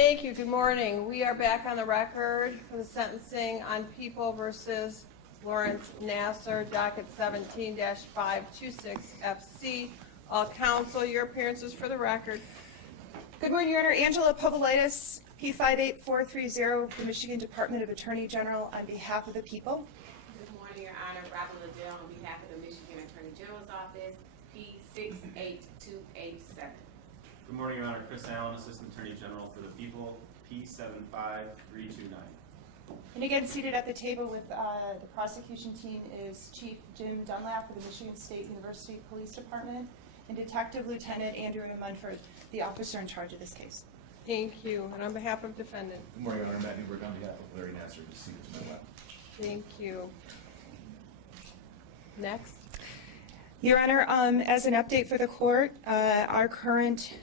Thank you. Good morning. We are back on the record for the sentencing on People versus Lawrence Nassar, docket 17-526FC. All counsel, your appearances for the record. Good morning, Your Honor. Angela Povolitis, P58430, the Michigan Department of Attorney General, on behalf of the people. Good morning, Your Honor. Robin Liddell on behalf of the Michigan Attorney General's Office, P68287. Good morning, Your Honor. Chris Allen, Assistant Attorney General for the People, P75329. And again, seated at the table with the prosecution team is Chief Jim Dunlap of the Michigan State University Police Department and Detective Lieutenant Andrew Munford, the officer in charge of this case. Thank you. And on behalf of defendant. Good morning, Your Honor. Matt Newberg on behalf of Larry Nassar, who's seated to my left. Thank you. Next. Your Honor, as an update for the court, our current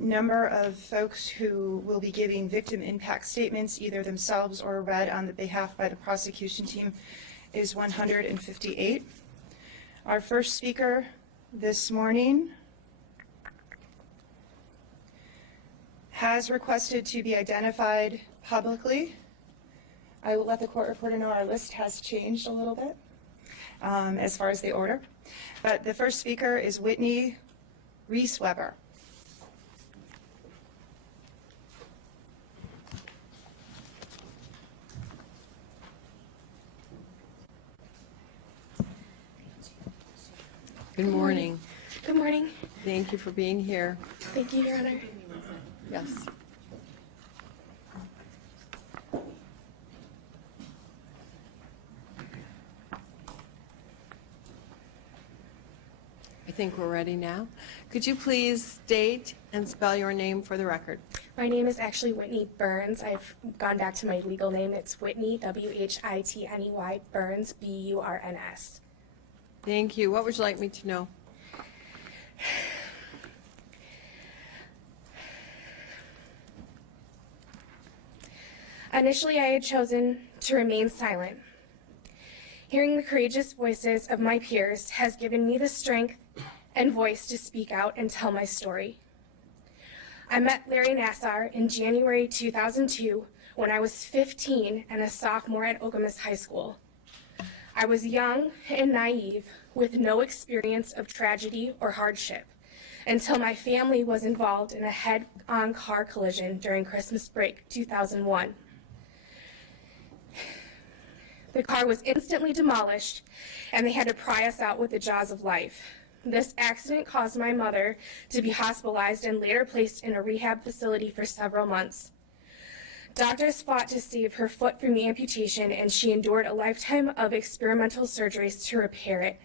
number of folks who will be giving victim impact statements, either themselves or read on the behalf by the prosecution team, is 158. Our first speaker this morning has requested to be identified publicly. I will let the court reporter know our list has changed a little bit as far as the order. But the first speaker is Whitney Reesweber. Good morning. Good morning. Thank you for being here. Thank you, Your Honor. Yes. I think we're ready now. Could you please state and spell your name for the record? My name is actually Whitney Burns. I've gone back to my legal name. It's Whitney, W-H-I-T-N-E-Y, Burns, B-U-R-N-S. Thank you. What would you like me to know? Initially, I had chosen to remain silent. Hearing the courageous voices of my peers has given me the strength and voice to speak out and tell my story. I met Larry Nassar in January 2002 when I was 15 and a sophomore at Okemos High School. I was young and naive with no experience of tragedy or hardship until my family was involved in a head-on car collision during Christmas break 2001. The car was instantly demolished and they had to pry us out with the jaws of life. This accident caused my mother to be hospitalized and later placed in a rehab facility for several months. Doctors fought to save her foot from amputation, and she endured a lifetime of experimental surgeries to repair it.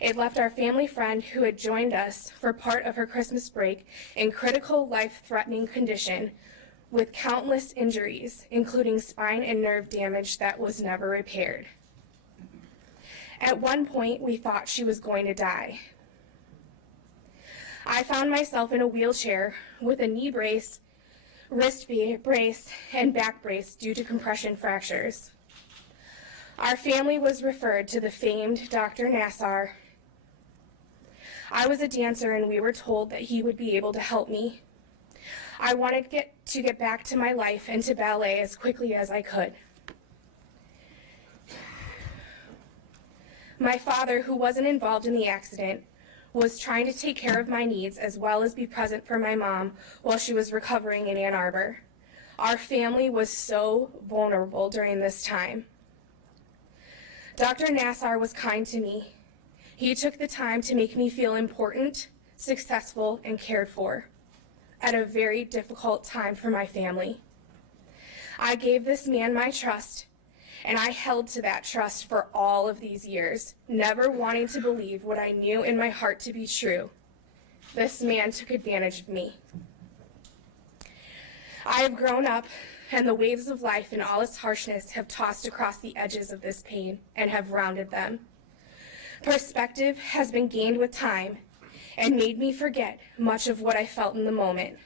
It left our family friend who had joined us for part of her Christmas break in critical life-threatening condition with countless injuries, including spine and nerve damage that was never repaired. At one point, we thought she was going to die. I found myself in a wheelchair with a knee brace, wrist brace, and back brace due to compression fractures. Our family was referred to the famed Dr. Nassar. I was a dancer and we were told that he would be able to help me. I wanted to get back to my life and to ballet as quickly as I could. My father, who wasn't involved in the accident, was trying to take care of my needs as well as be present for my mom while she was recovering in Ann Arbor. Our family was so vulnerable during this time. Dr. Nassar was kind to me. He took the time to make me feel important, successful, and cared for at a very difficult time for my family. I gave this man my trust, and I held to that trust for all of these years, never wanting to believe what I knew in my heart to be true. This man took advantage of me. I have grown up, and the waves of life in all its harshness have tossed across the edges of this pain and have rounded them. Perspective has been gained with time and made me forget much of what I felt in the moment.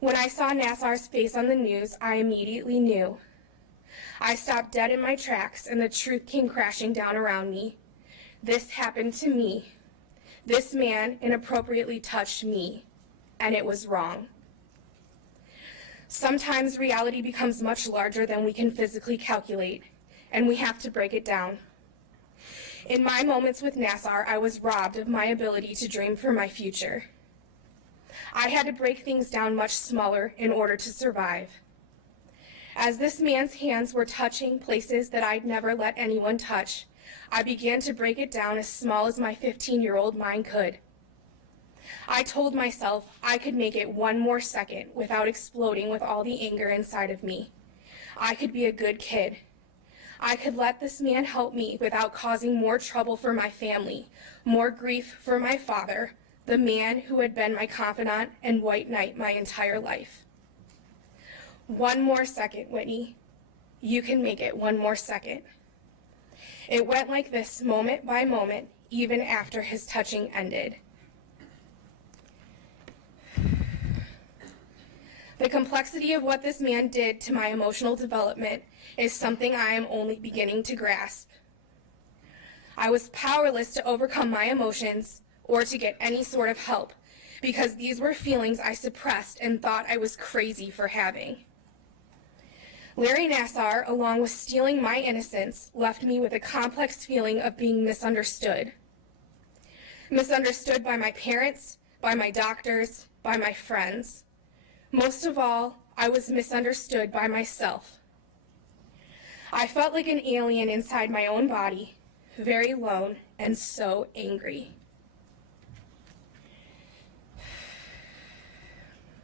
When I saw Nassar's face on the news, I immediately knew. I stopped dead in my tracks and the truth came crashing down around me. This happened to me. This man inappropriately touched me, and it was wrong. Sometimes reality becomes much larger than we can physically calculate, and we have to break it down. In my moments with Nassar, I was robbed of my ability to dream for my future. I had to break things down much smaller in order to survive. As this man's hands were touching places that I'd never let anyone touch, I began to break it down as small as my 15-year-old mind could. I told myself I could make it one more second without exploding with all the anger inside of me. I could be a good kid. I could let this man help me without causing more trouble for my family, more grief for my father, the man who had been my confidant and white knight my entire life. One more second, Whitney. You can make it one more second. It went like this moment by moment, even after his touching ended. The complexity of what this man did to my emotional development is something I am only beginning to grasp. I was powerless to overcome my emotions or to get any sort of help because these were feelings I suppressed and thought I was crazy for having. Larry Nassar, along with stealing my innocence, left me with a complex feeling of being misunderstood. Misunderstood by my parents, by my doctors, by my friends. Most of all, I was misunderstood by myself. I felt like an alien inside my own body, very alone and so angry.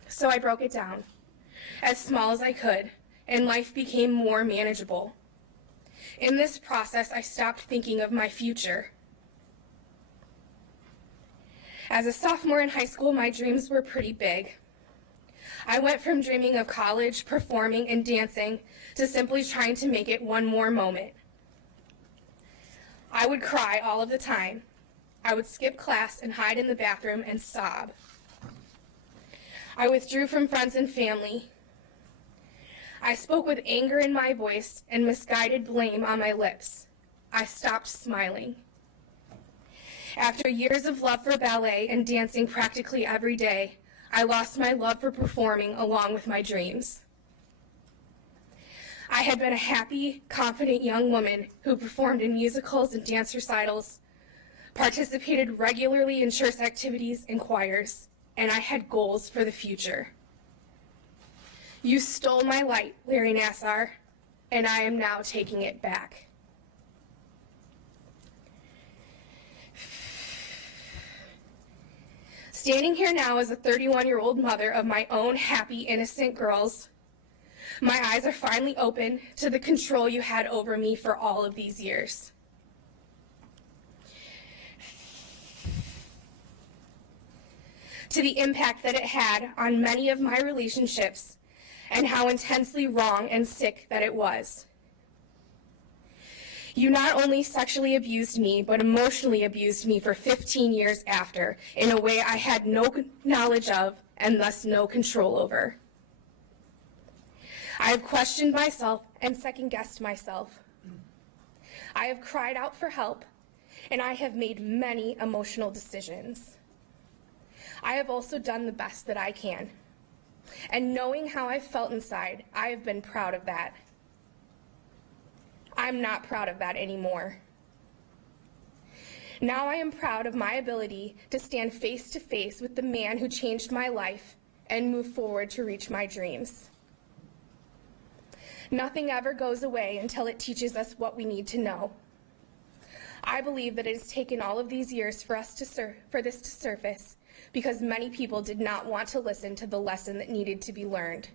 So I broke it down, as small as I could, and life became more manageable. In this process, I stopped thinking of my future. As a sophomore in high school, my dreams were pretty big. I went from dreaming of college, performing, and dancing to simply trying to make it one more moment. I would cry all of the time. I would skip class and hide in the bathroom and sob. I withdrew from friends and family. I spoke with anger in my voice and misguided blame on my lips. I stopped smiling. After years of love for ballet and dancing practically every day, I lost my love for performing along with my dreams. I had been a happy, confident young woman who performed in musicals and dance recitals, participated regularly in church activities and choirs, and I had goals for the future. You stole my light, Larry Nassar, and I am now taking it back. Standing here now as a 31-year-old mother of my own happy, innocent girls, my eyes are finally open to the control you had over me for all of these years. To the impact that it had on many of my relationships and how intensely wrong and sick that it was. You not only sexually abused me, but emotionally abused me for 15 years after, in a way I had no knowledge of and thus no control over. I have questioned myself and second-guessed myself. I have cried out for help, and I have made many emotional decisions. I have also done the best that I can. And knowing how I felt inside, I have been proud of that. I'm not proud of that anymore. Now I am proud of my ability to stand face to face with the man who changed my life and move forward to reach my dreams. Nothing ever goes away until it teaches us what we need to know. I believe that it has taken all of these years for this to surface because many people did not want to listen to the lesson that needed to be learned.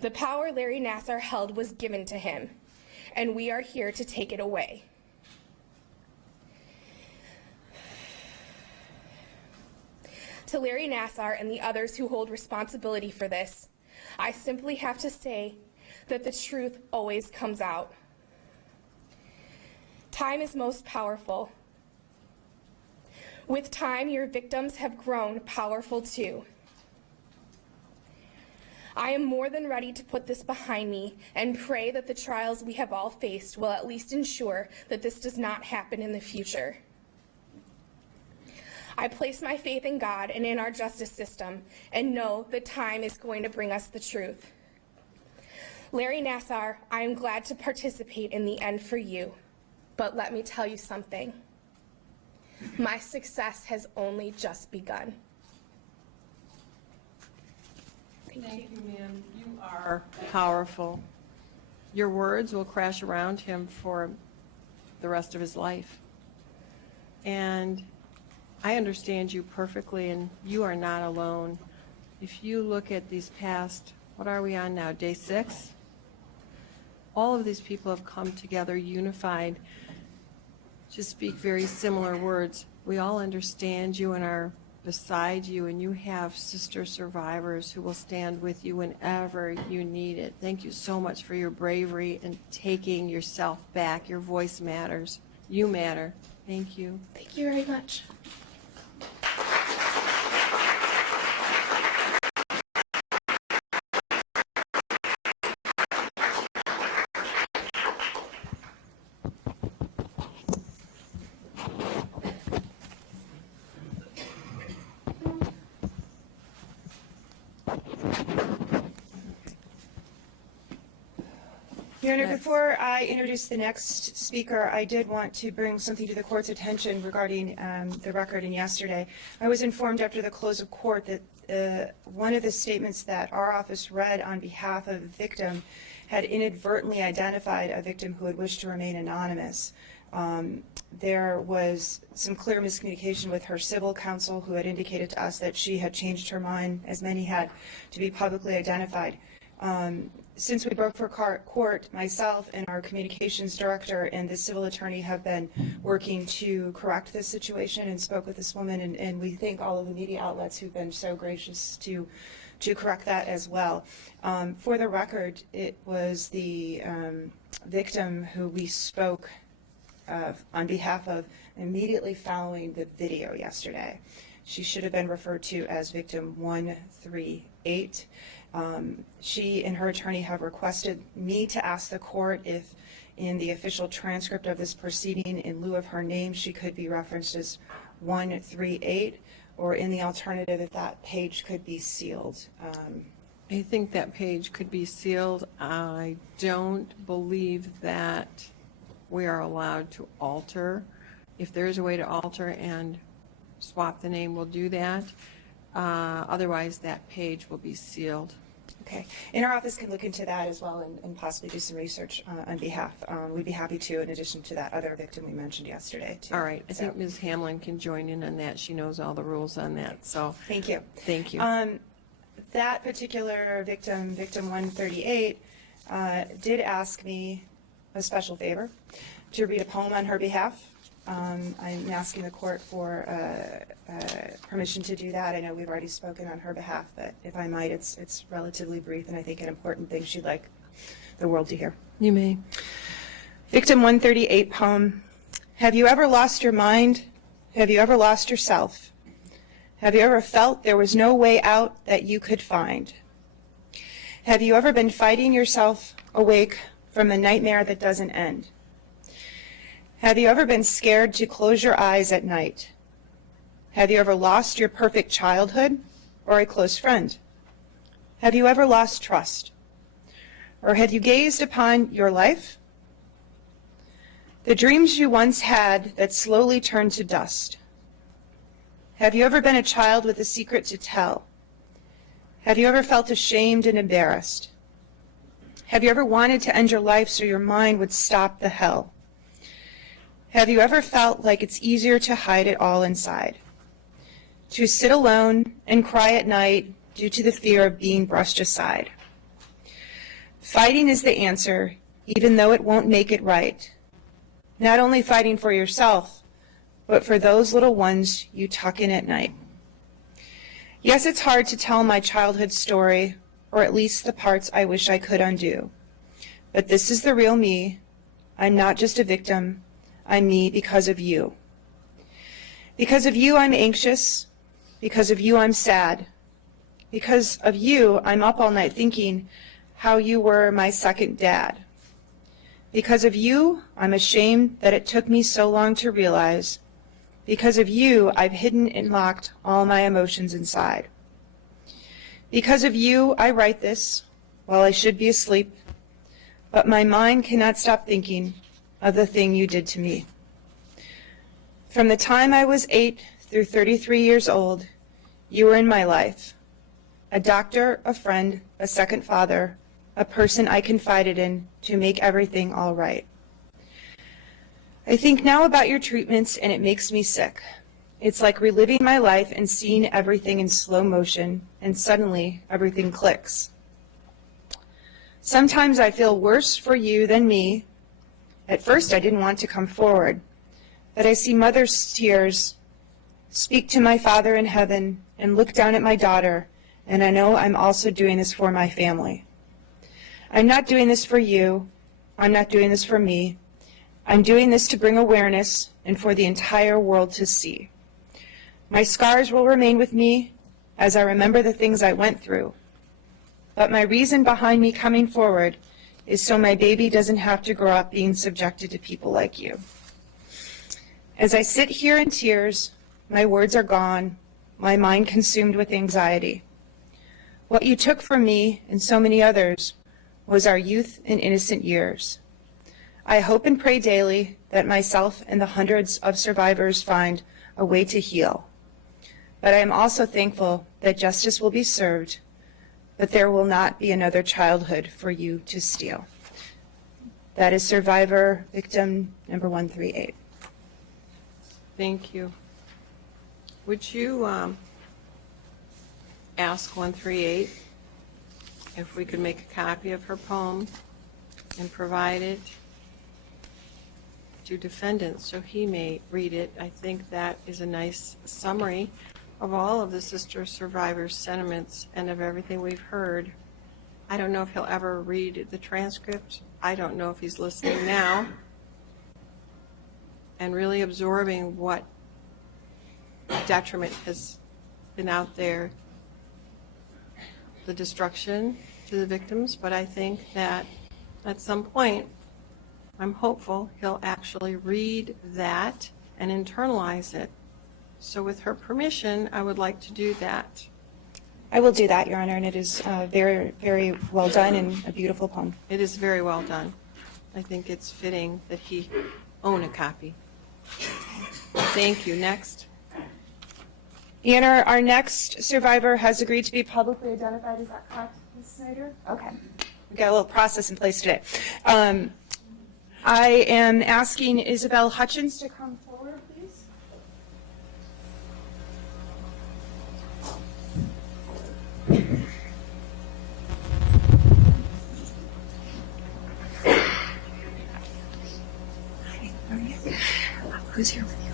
The power Larry Nassar held was given to him, and we are here to take it away. To Larry Nassar and the others who hold responsibility for this, I simply have to say that the truth always comes out. Time is most powerful. With time, your victims have grown powerful too. I am more than ready to put this behind me and pray that the trials we have all faced will at least ensure that this does not happen in the future. I place my faith in God and in our justice system and know the time is going to bring us the truth. Larry Nassar, I am glad to participate in the end for you, but let me tell you something. My success has only just begun. Thank you, ma'am. You are powerful. Your words will crash around him for the rest of his life. And I understand you perfectly, and you are not alone. If you look at these past, what are we on now, day 6? All of these people have come together unified to speak very similar words. We all understand you and are beside you, and you have sister survivors who will stand with you whenever you need it. Thank you so much for your bravery and taking yourself back. Your voice matters. You matter. Thank you. Thank you very much. Your Honor, Next. before I introduce the next speaker, I did want to bring something to the court's attention regarding the record in yesterday. I was informed after the close of court that one of the statements that our office read on behalf of the victim had inadvertently identified a victim who had wished to remain anonymous. There was some clear miscommunication with her civil counsel, who had indicated to us that she had changed her mind, as many had, to be publicly identified. Since we broke for court, myself and our communications director and the civil attorney have been working to correct this situation and spoke with this woman, and we thank all of the media outlets who've been so gracious to correct that as well. For the record, it was the victim who we spoke on behalf of immediately following the video yesterday. She should have been referred to as victim 138. She and her attorney have requested me to ask the court if in the official transcript of this proceeding, in lieu of her name, she could be referenced as 138, or in the alternative, if that page could be sealed. I think that page could be sealed. I don't believe that we are allowed to alter. If there is a way to alter and swap the name, we'll do that. Otherwise, that page will be sealed. Okay. And our office can look into that as well and possibly do some research on behalf. We'd be happy to, in addition to that other victim we mentioned yesterday, too. All right. I So, think Ms. Hamlin can join in on that. She knows all the rules on that, so thank you. thank you. That particular victim, victim 138, did ask me a special favor to read a poem on her behalf. I'm asking the court for permission to do that. I know we've already spoken on her behalf, but if I might, it's relatively brief, and I think an important thing she'd like the world to hear. You may. Victim 138 poem. Have you ever lost your mind? Have you ever lost yourself? Have you ever felt there was no way out that you could find? Have you ever been fighting yourself awake from a nightmare that doesn't end? Have you ever been scared to close your eyes at night? Have you ever lost your perfect childhood or a close friend? Have you ever lost trust? Or have you gazed upon your life? The dreams you once had that slowly turned to dust. Have you ever been a child with a secret to tell? Have you ever felt ashamed and embarrassed? Have you ever wanted to end your life so your mind would stop the hell? Have you ever felt like it's easier to hide it all inside? To sit alone and cry at night due to the fear of being brushed aside? Fighting is the answer, even though it won't make it right. Not only fighting for yourself, but for those little ones you tuck in at night. Yes, it's hard to tell my childhood story, or at least the parts I wish I could undo. But this is the real me. I'm not just a victim. I'm me because of you. Because of you, I'm anxious. Because of you, I'm sad. Because of you, I'm up all night thinking how you were my second dad. Because of you, I'm ashamed that it took me so long to realize Because of you, I've hidden and locked all my emotions inside. Because of you, I write this while I should be asleep, but my mind cannot stop thinking of the thing you did to me. From the time I was 8 through 33 years old, you were in my life. A doctor, a friend, a second father, a person I confided in to make everything all right. I think now about your treatments and it makes me sick. It's like reliving my life and seeing everything in slow motion, and suddenly everything clicks. Sometimes I feel worse for you than me. At first I didn't want to come forward, but I see mother's tears, speak to my Father in heaven, and look down at my daughter, and I know I'm also doing this for my family. I'm not doing this for you. I'm not doing this for me. I'm doing this to bring awareness and for the entire world to see. My scars will remain with me as I remember the things I went through. But my reason behind me coming forward is so my baby doesn't have to grow up being subjected to people like you. As I sit here in tears, my words are gone, my mind consumed with anxiety. What you took from me and so many others was our youth and innocent years. I hope and pray daily that myself and the hundreds of survivors find a way to heal. But I am also thankful that justice will be served, but there will not be another childhood for you to steal. That is survivor victim number 138. Thank you. Would you ask 138 if we could make a copy of her poem and provide it to defendant so he may read it? I think that is a nice summary of all of the sister survivors' sentiments and of everything we've heard. I don't know if he'll ever read the transcript. I don't know if he's listening now and really absorbing what detriment has been out there, the destruction to the victims. But I think that at some point, I'm hopeful he'll actually read that and internalize it. So with her permission, I would like to do that. I will do that, Your Honor, and it is very, very well done and a beautiful poem. It is very well done. I think it's fitting that he own a copy. Thank you. Next. Your Honor, our next survivor has agreed to be publicly identified. Is that correct, Ms. Snyder? Okay. We got a little process in place today. I am asking Isabel Hutchins to come forward, please. Who's here with you?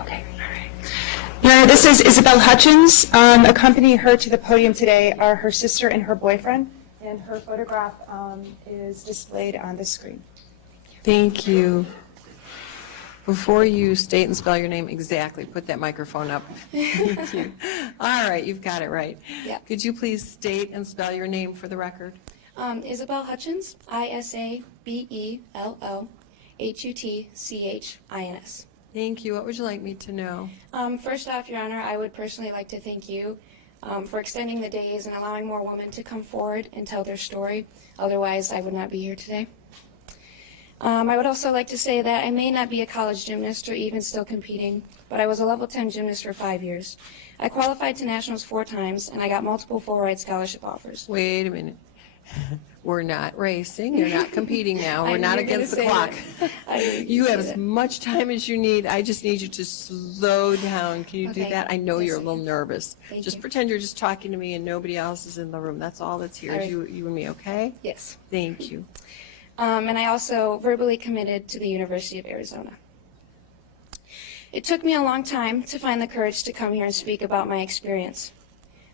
Okay, all right. Your Honor, this is Isabel Hutchins. Accompanying her to the podium today are her sister and her boyfriend, and her photograph is displayed on the screen. Thank you. Before you state and spell your name exactly, put that microphone up. Thank you. All right, you've got it right. Yep. Could you please state and spell your name for the record? Isabel Hutchins, ISABELLHUTCHINS. Thank you. What would you like me to know? First off, Your Honor, I would personally like to thank you for extending the days and allowing more women to come forward and tell their story. Otherwise, I would not be here today. I would also like to say that I may not be a college gymnast or even still competing, but I was a level 10 gymnast for 5 years. I qualified to nationals 4 times, and I got multiple full-ride scholarship offers. Wait a minute. We're not racing. You're not competing now. We're not against the clock. You have as much time as you need. I just need you to slow down. Can you do Okay. that? I know Yes, you're a I little can. nervous. Thank Just you. pretend you're just talking to me and nobody else is in the room. That's all that's here. All Is right. you and me, okay? Yes. Thank you. And I also verbally committed to the University of Arizona. It took me a long time to find the courage to come here and speak about my experience.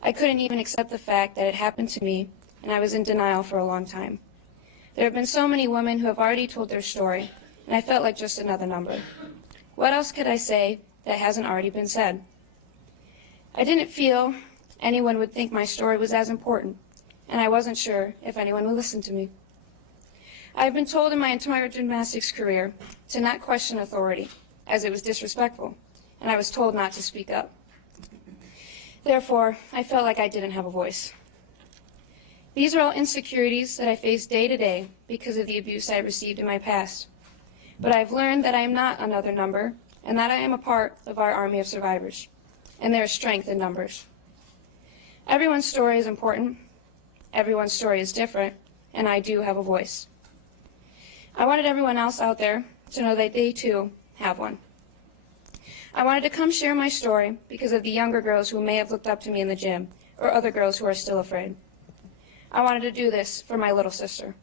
I couldn't even accept the fact that it happened to me, and I was in denial for a long time. There have been so many women who have already told their story, and I felt like just another number. What else could I say that hasn't already been said? I didn't feel anyone would think my story was as important, and I wasn't sure if anyone would listen to me. I've been told in my entire gymnastics career to not question authority, as it was disrespectful, and I was told not to speak up. Therefore, I felt like I didn't have a voice. These are all insecurities that I face day to day because of the abuse I received in my past. But I've learned that I am not another number, and that I am a part of our army of survivors, and there is strength in numbers. Everyone's story is important, everyone's story is different, and I do have a voice. I wanted everyone else out there to know that they too have one. I wanted to come share my story because of the younger girls who may have looked up to me in the gym, or other girls who are still afraid. I wanted to do this for my little sister.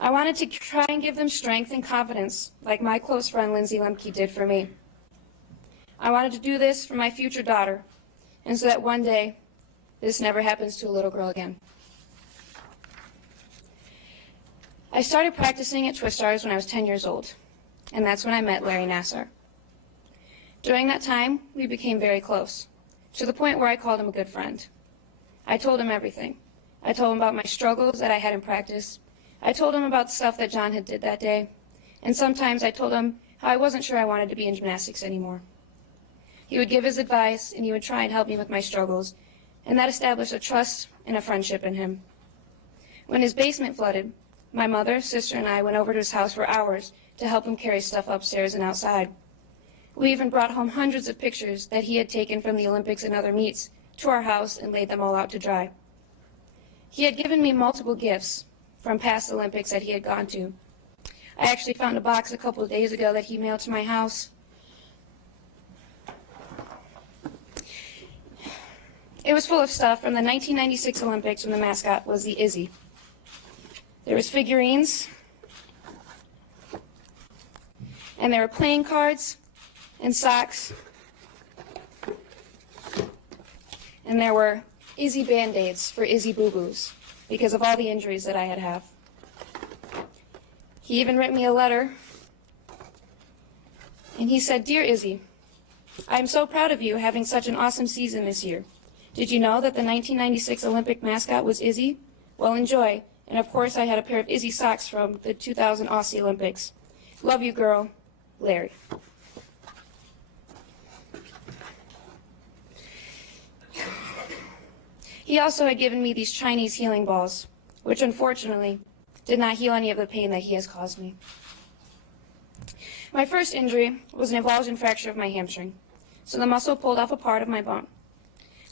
I wanted to try and give them strength and confidence like my close friend Lindsay Lemke did for me. I wanted to do this for my future daughter, and so that one day this never happens to a little girl again. I started practicing at Twistars when I was 10 years old, and that's when I met Larry Nassar. During that time, we became very close, to the point where I called him a good friend. I told him everything. I told him about my struggles that I had in practice. I told him about the stuff that John had did that day. And sometimes I told him how I wasn't sure I wanted to be in gymnastics anymore. He would give his advice, and he would try and help me with my struggles, and that established a trust and a friendship in him. When his basement flooded, my mother, sister, and I went over to his house for hours to help him carry stuff upstairs and outside. We even brought home hundreds of pictures that he had taken from the Olympics and other meets to our house and laid them all out to dry. He had given me multiple gifts from past Olympics that he had gone to. I actually found a box a couple of days ago that he mailed to my house. It was full of stuff from the 1996 Olympics when the mascot was the Izzy. There was figurines, and there were playing cards and socks, and there were Izzy Band-Aids for Izzy Boo-Boos because of all the injuries that I had had. He even wrote me a letter, and he said, "Dear Izzy, I am so proud of you having such an awesome season this year. Did you know that the 1996 Olympic mascot was Izzy? Well, enjoy. And of course, I had a pair of Izzy socks from the 2000 Aussie Olympics. Love you, girl, Larry." He also had given me these Chinese healing balls, which unfortunately did not heal any of the pain that he has caused me. My first injury was an avulsion fracture of my hamstring, so the muscle pulled off a part of my bone.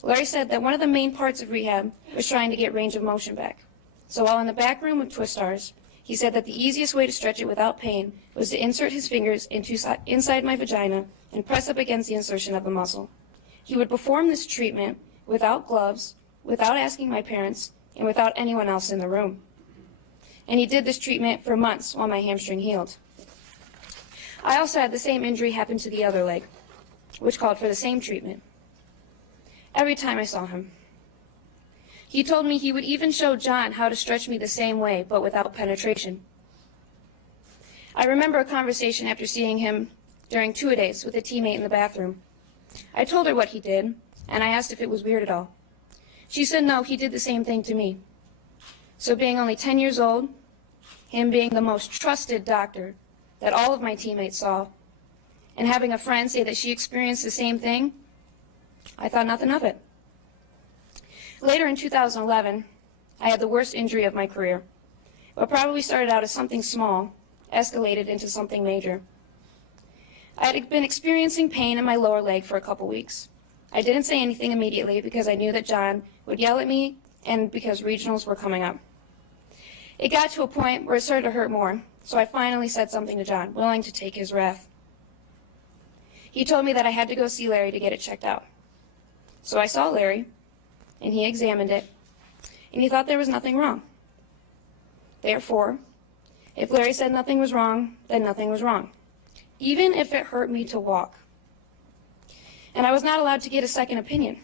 Larry said that one of the main parts of rehab was trying to get range of motion back. So while in the back room with Twistars, he said that the easiest way to stretch it without pain was to insert his fingers inside my vagina and press up against the insertion of the muscle. He would perform this treatment without gloves, without asking my parents, and without anyone else in the room. And he did this treatment for months while my hamstring healed. I also had the same injury happen to the other leg, which called for the same treatment. Every time I saw him, he told me he would even show John how to stretch me the same way, but without penetration. I remember a conversation after seeing him during two-a-days with a teammate in the bathroom. I told her what he did, and I asked if it was weird at all. She said no, he did the same thing to me. So being only 10 years old, him being the most trusted doctor that all of my teammates saw, and having a friend say that she experienced the same thing, I thought nothing of it. Later in 2011, I had the worst injury of my career. What probably started out as something small escalated into something major. I had been experiencing pain in my lower leg for a couple weeks. I didn't say anything immediately because I knew that John would yell at me and because regionals were coming up. It got to a point where it started to hurt more, so I finally said something to John, willing to take his wrath. He told me that I had to go see Larry to get it checked out. So I saw Larry, and he examined it, and he thought there was nothing wrong. Therefore, if Larry said nothing was wrong, then nothing was wrong, even if it hurt me to walk. And I was not allowed to get a second opinion.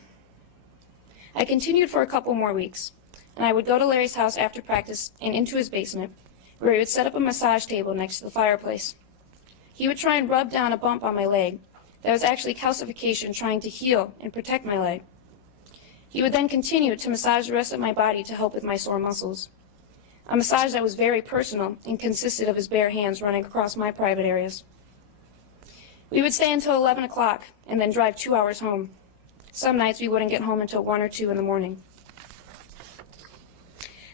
I continued for a couple more weeks, and I would go to Larry's house after practice and into his basement, where he would set up a massage table next to the fireplace. He would try and rub down a bump on my leg that was actually calcification trying to heal and protect my leg. He would then continue to massage the rest of my body to help with my sore muscles. a massage that was very personal and consisted of his bare hands running across my private areas. We would stay until 11 o'clock and then drive 2 hours home. Some nights we wouldn't get home until 1 or 2 in the morning.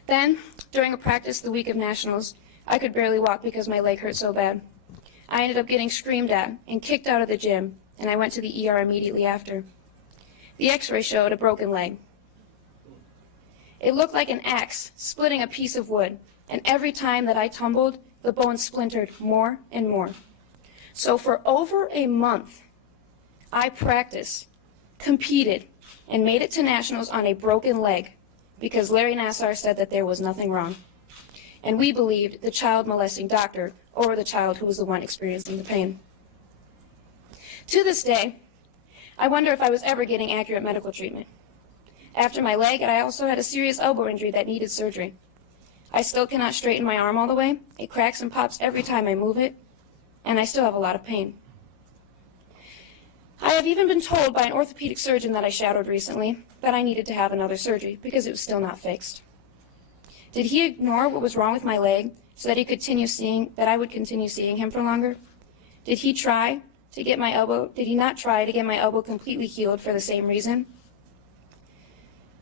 Then, during a practice the week of nationals, I could barely walk because my leg hurt so bad. I ended up getting screamed at and kicked out of the gym, and I went to the ER immediately after. The x-ray showed a broken leg. It looked like an axe splitting a piece of wood, and every time that I tumbled, the bone splintered more and more. So for over a month, I practiced, competed, and made it to nationals on a broken leg because Larry Nassar said that there was nothing wrong. And we believed the child molesting doctor over the child who was the one experiencing the pain. To this day, I wonder if I was ever getting accurate medical treatment. After my leg, I also had a serious elbow injury that needed surgery. I still cannot straighten my arm all the way. It cracks and pops every time I move it, and I still have a lot of pain. I have even been told by an orthopedic surgeon that I shadowed recently that I needed to have another surgery because it was still not fixed. Did he ignore what was wrong with my leg so that I would continue seeing him for longer? Did he not try to get my elbow completely healed for the same reason?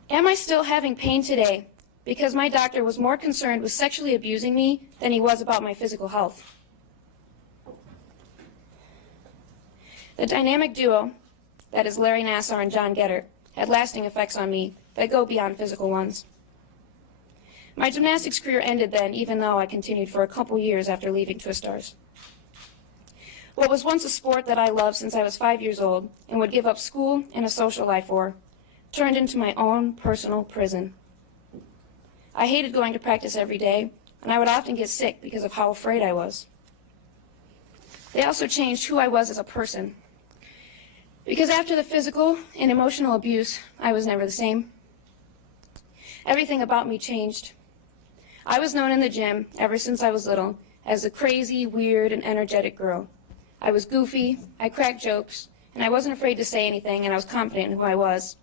Am I still having pain today because my doctor was more concerned with sexually abusing me than he was about my physical health? The dynamic duo, that is Larry Nassar and John Geddert, had lasting effects on me that go beyond physical ones. My gymnastics career ended then, even though I continued for a couple years after leaving Twistars. What was once a sport that I loved since I was 5 years old and would give up school and a social life for, turned into my own personal prison. I hated going to practice every day, and I would often get sick because of how afraid I was. They also changed who I was as a person. Because after the physical and emotional abuse, I was never the same. Everything about me changed. I was known in the gym, ever since I was little, as a crazy, weird, and energetic girl. I was goofy, I cracked jokes, and I wasn't afraid to say anything, and I was confident in who I was.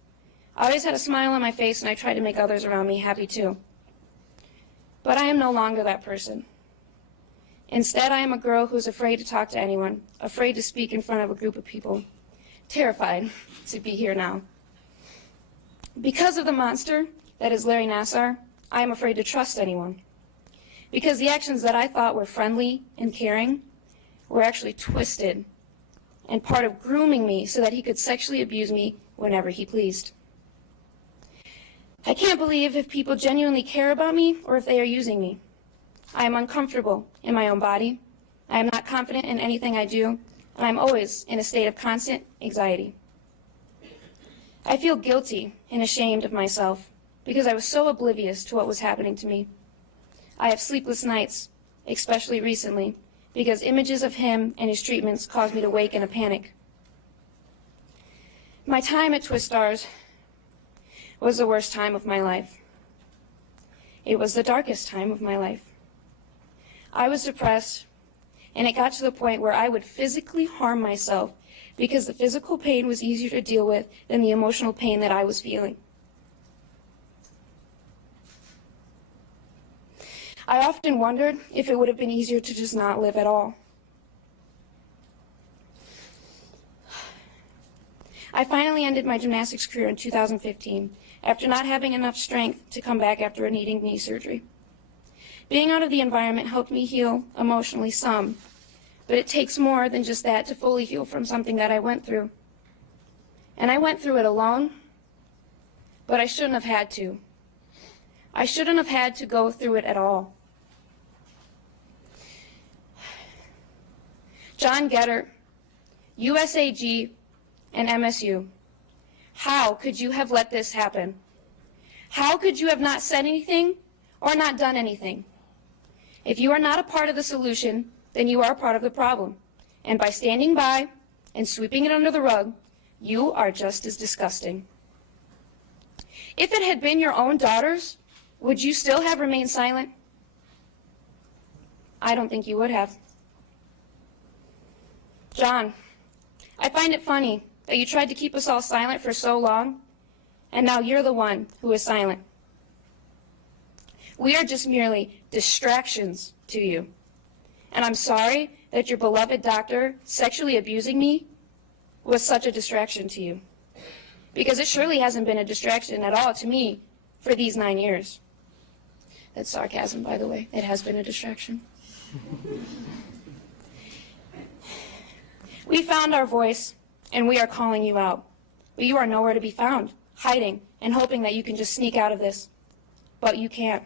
I always had a smile on my face, and I tried to make others around me happy too. But I am no longer that person. Instead, I am a girl who's afraid to talk to anyone, afraid to speak in front of a group of people, terrified to be here now. Because of the monster that is Larry Nassar, I am afraid to trust anyone. Because the actions that I thought were friendly and caring were actually twisted and part of grooming me so that he could sexually abuse me whenever he pleased. I can't believe if people genuinely care about me or if they are using me. I am uncomfortable in my own body. I am not confident in anything I do, and I'm always in a state of constant anxiety. I feel guilty and ashamed of myself because I was so oblivious to what was happening to me. I have sleepless nights, especially recently, because images of him and his treatments caused me to wake in a panic. My time at Twistars was the worst time of my life. It was the darkest time of my life. I was depressed, and it got to the point where I would physically harm myself because the physical pain was easier to deal with than the emotional pain that I was feeling. I often wondered if it would have been easier to just not live at all. I finally ended my gymnastics career in 2015 after not having enough strength to come back after needing knee surgery. Being out of the environment helped me heal emotionally some, but it takes more than just that to fully heal from something that I went through. And I went through it alone, but I shouldn't have had to. I shouldn't have had to go through it at all. John Geddert, USAG, and MSU, how could you have let this happen? How could you have not said anything or not done anything? If you are not a part of the solution, then you are a part of the problem. And by standing by and sweeping it under the rug, you are just as disgusting. If it had been your own daughters, would you still have remained silent? I don't think you would have. John, I find it funny that you tried to keep us all silent for so long, and now you're the one who is silent. We are just merely distractions to you. And I'm sorry that your beloved doctor sexually abusing me was such a distraction to you. Because it surely hasn't been a distraction at all to me for these 9 years. That's sarcasm, by the way. It has been a distraction. We found our voice, and we are calling you out. But you are nowhere to be found, hiding, and hoping that you can just sneak out of this. But you can't.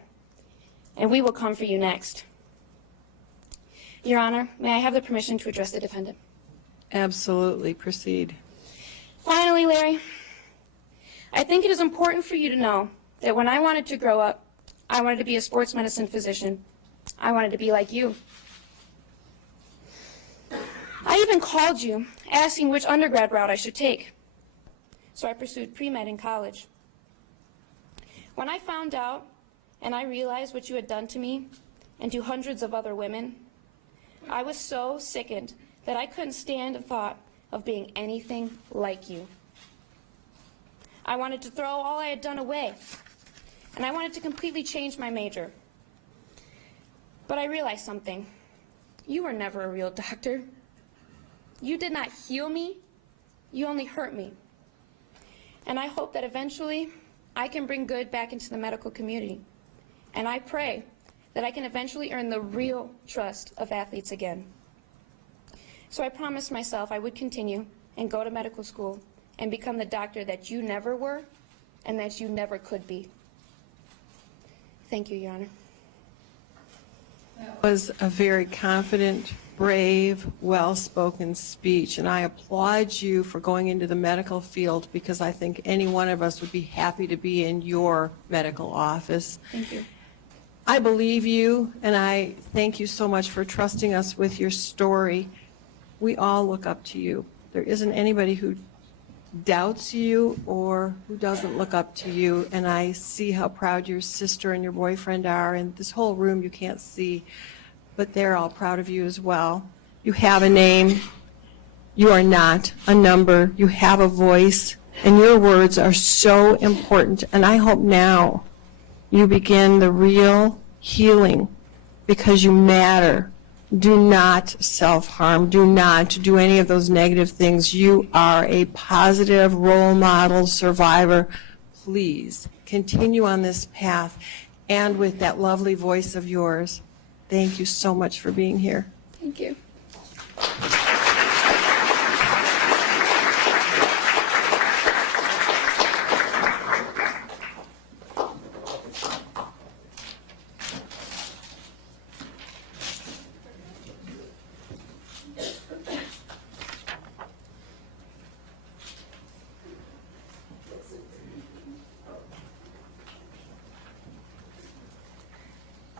And we will come for you next. Your Honor, may I have the permission to address the defendant? Absolutely, proceed. Finally, Larry, I think it is important for you to know that when I wanted to grow up, I wanted to be a sports medicine physician. I wanted to be like you. I even called you, asking which undergrad route I should take. So I pursued pre-med in college. When I found out and I realized what you had done to me and to hundreds of other women, I was so sickened that I couldn't stand the thought of being anything like you. I wanted to throw all I had done away, and I wanted to completely change my major. But I realized something. You were never a real doctor. You did not heal me, you only hurt me. And I hope that eventually I can bring good back into the medical community. And I pray that I can eventually earn the real trust of athletes again. So I promised myself I would continue and go to medical school and become the doctor that you never were and that you never could be. Thank you, Your Honor. That was a very confident, brave, well-spoken speech, and I applaud you for going into the medical field because I think any one of us would be happy to be in your medical office. Thank you. I believe you, and I thank you so much for trusting us with your story. We all look up to you. There isn't anybody who doubts you or who doesn't look up to you, and I see how proud your sister and your boyfriend are, and this whole room you can't see, but they're all proud of you as well. You have a name. You are not a number. You have a voice, and your words are so important, and I hope now you begin the real healing because you matter. Do not self-harm. Do not do any of those negative things. You are a positive role model survivor. Please continue on this path and with that lovely voice of yours. Thank you so much for being here. Thank you.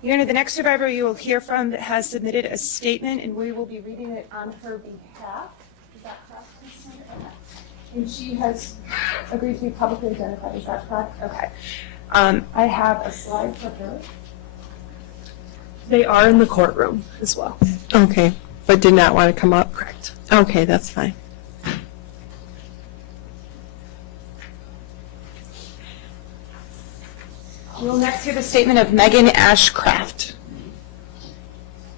Your Honor, the next survivor you will hear from that has submitted a statement, and we will be reading it on her behalf. Is that correct, Ms. Sandra? And she has agreed to be publicly identified. Is that correct? Okay. I have a slide for her. They are in the courtroom as well. Okay, but did not want to come up? Correct. Okay, that's fine. We'll next hear the statement of Megan Ashcraft.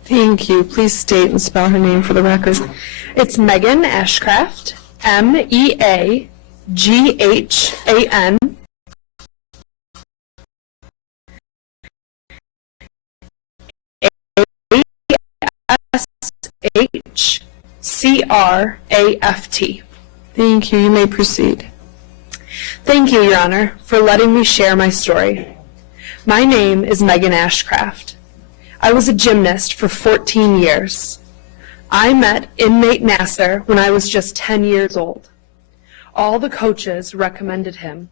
Thank you. Please state and spell her name for the record. It's Megan Ashcraft, MEAGHAN, ASHCRAFT. Thank you. You may proceed. Thank you, Your Honor, for letting me share my story. My name is Megan Ashcraft. I was a gymnast for 14 years. I met inmate Nassar when I was just 10 years old. All the coaches recommended him,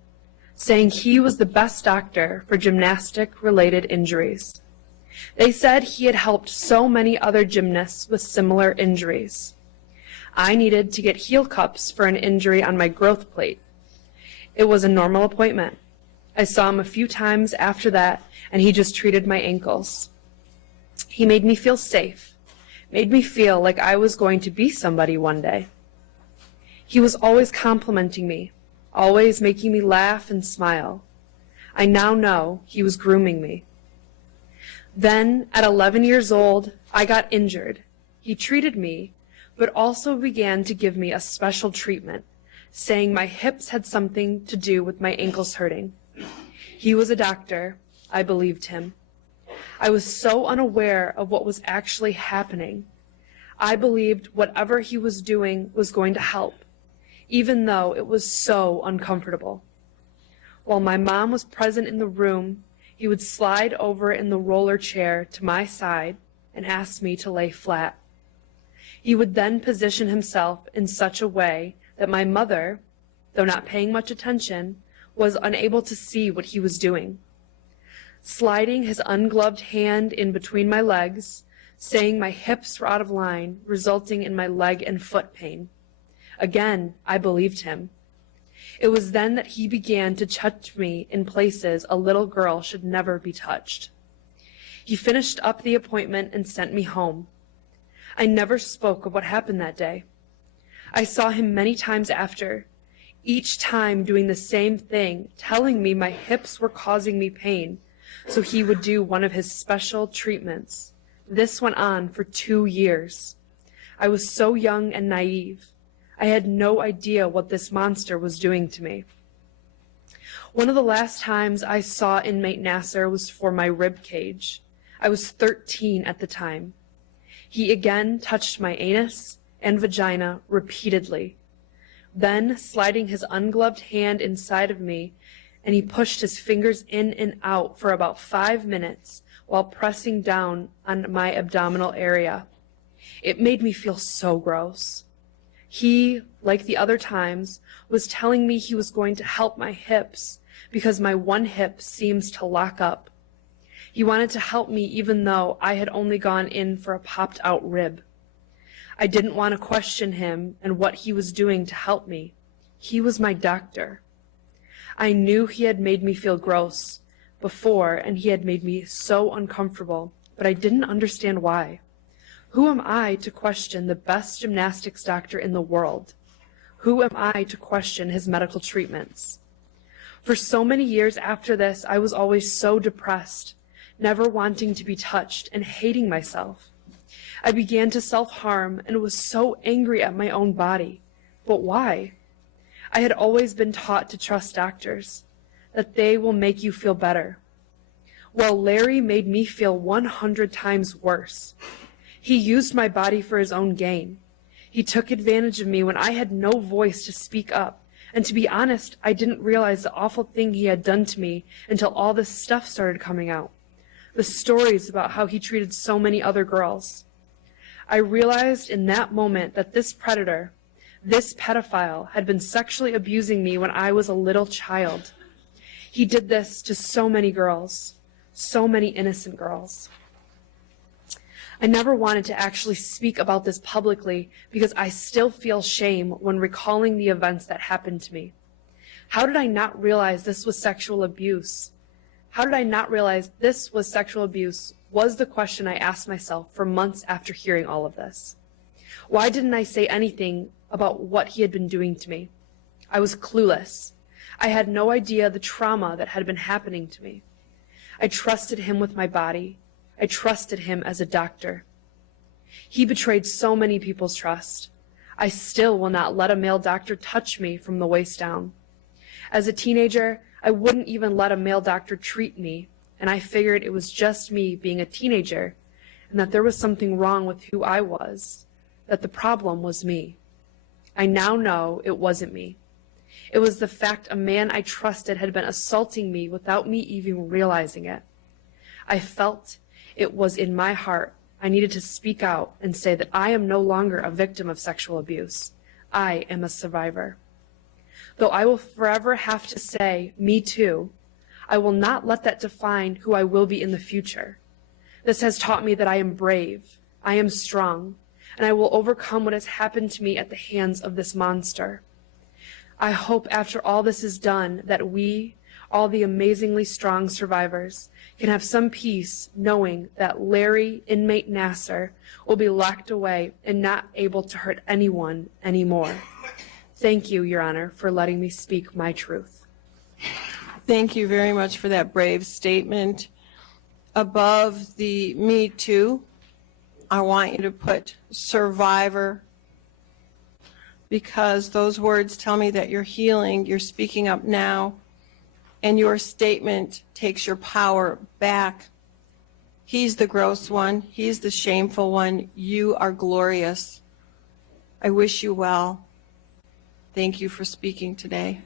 saying he was the best doctor for gymnastic-related injuries. They said he had helped so many other gymnasts with similar injuries. I needed to get heel cups for an injury on my growth plate. It was a normal appointment. I saw him a few times after that, and he just treated my ankles. He made me feel safe, made me feel like I was going to be somebody one day. He was always complimenting me, always making me laugh and smile. I now know he was grooming me. Then, at 11 years old, I got injured. He treated me, but also began to give me a special treatment, saying my hips had something to do with my ankles hurting. He was a doctor. I believed him. I was so unaware of what was actually happening. I believed whatever he was doing was going to help, even though it was so uncomfortable. While my mom was present in the room, he would slide over in the roller chair to my side and ask me to lay flat. He would then position himself in such a way that my mother, though not paying much attention, was unable to see what he was doing. Sliding his ungloved hand in between my legs, saying my hips were out of line, resulting in my leg and foot pain. Again, I believed him. It was then that he began to touch me in places a little girl should never be touched. He finished up the appointment and sent me home. I never spoke of what happened that day. I saw him many times after, each time doing the same thing, telling me my hips were causing me pain, so he would do one of his special treatments. This went on for 2 years. I was so young and naive. I had no idea what this monster was doing to me. One of the last times I saw inmate Nassar was for my rib cage. I was 13 at the time. He again touched my anus and vagina repeatedly, then sliding his ungloved hand inside of me, and he pushed his fingers in and out for about 5 minutes while pressing down on my abdominal area. It made me feel so gross. He, like the other times, was telling me he was going to help my hips because my one hip seems to lock up. He wanted to help me even though I had only gone in for a popped out rib. I didn't want to question him and what he was doing to help me. He was my doctor. I knew he had made me feel gross before, and he had made me so uncomfortable, but I didn't understand why. Who am I to question the best gymnastics doctor in the world? Who am I to question his medical treatments? For so many years after this, I was always so depressed, never wanting to be touched and hating myself. I began to self-harm and was so angry at my own body. But why? I had always been taught to trust doctors, that they will make you feel better. Well, Larry made me feel 100 times worse. He used my body for his own gain. He took advantage of me when I had no voice to speak up. And to be honest, I didn't realize the awful thing he had done to me until all this stuff started coming out. The stories about how he treated so many other girls. I realized in that moment that this predator, this pedophile, had been sexually abusing me when I was a little child. He did this to so many girls, so many innocent girls. I never wanted to actually speak about this publicly because I still feel shame when recalling the events that happened to me. How did I not realize this was sexual abuse? How did I not realize this was sexual abuse was the question I asked myself for months after hearing all of this. Why didn't I say anything about what he had been doing to me? I was clueless. I had no idea the trauma that had been happening to me. I trusted him with my body. I trusted him as a doctor. He betrayed so many people's trust. I still will not let a male doctor touch me from the waist down. As a teenager, I wouldn't even let a male doctor treat me, and I figured it was just me being a teenager and that there was something wrong with who I was, that the problem was me. I now know it wasn't me. It was the fact a man I trusted had been assaulting me without me even realizing it. I felt it was in my heart I needed to speak out and say that I am no longer a victim of sexual abuse. I am a survivor. Though I will forever have to say, me too, I will not let that define who I will be in the future. This has taught me that I am brave, I am strong, and I will overcome what has happened to me at the hands of this monster. I hope after all this is done that we, all the amazingly strong survivors, can have some peace knowing that Larry, inmate Nassar, will be locked away and not able to hurt anyone anymore. Thank you, Your Honor, for letting me speak my truth. Thank you very much for that brave statement. above the Me Too, I want you to put survivor, because those words tell me that you're healing, you're speaking up now, and your statement takes your power back. He's the gross one. He's the shameful one. You are glorious. I wish you well. Thank you for speaking today.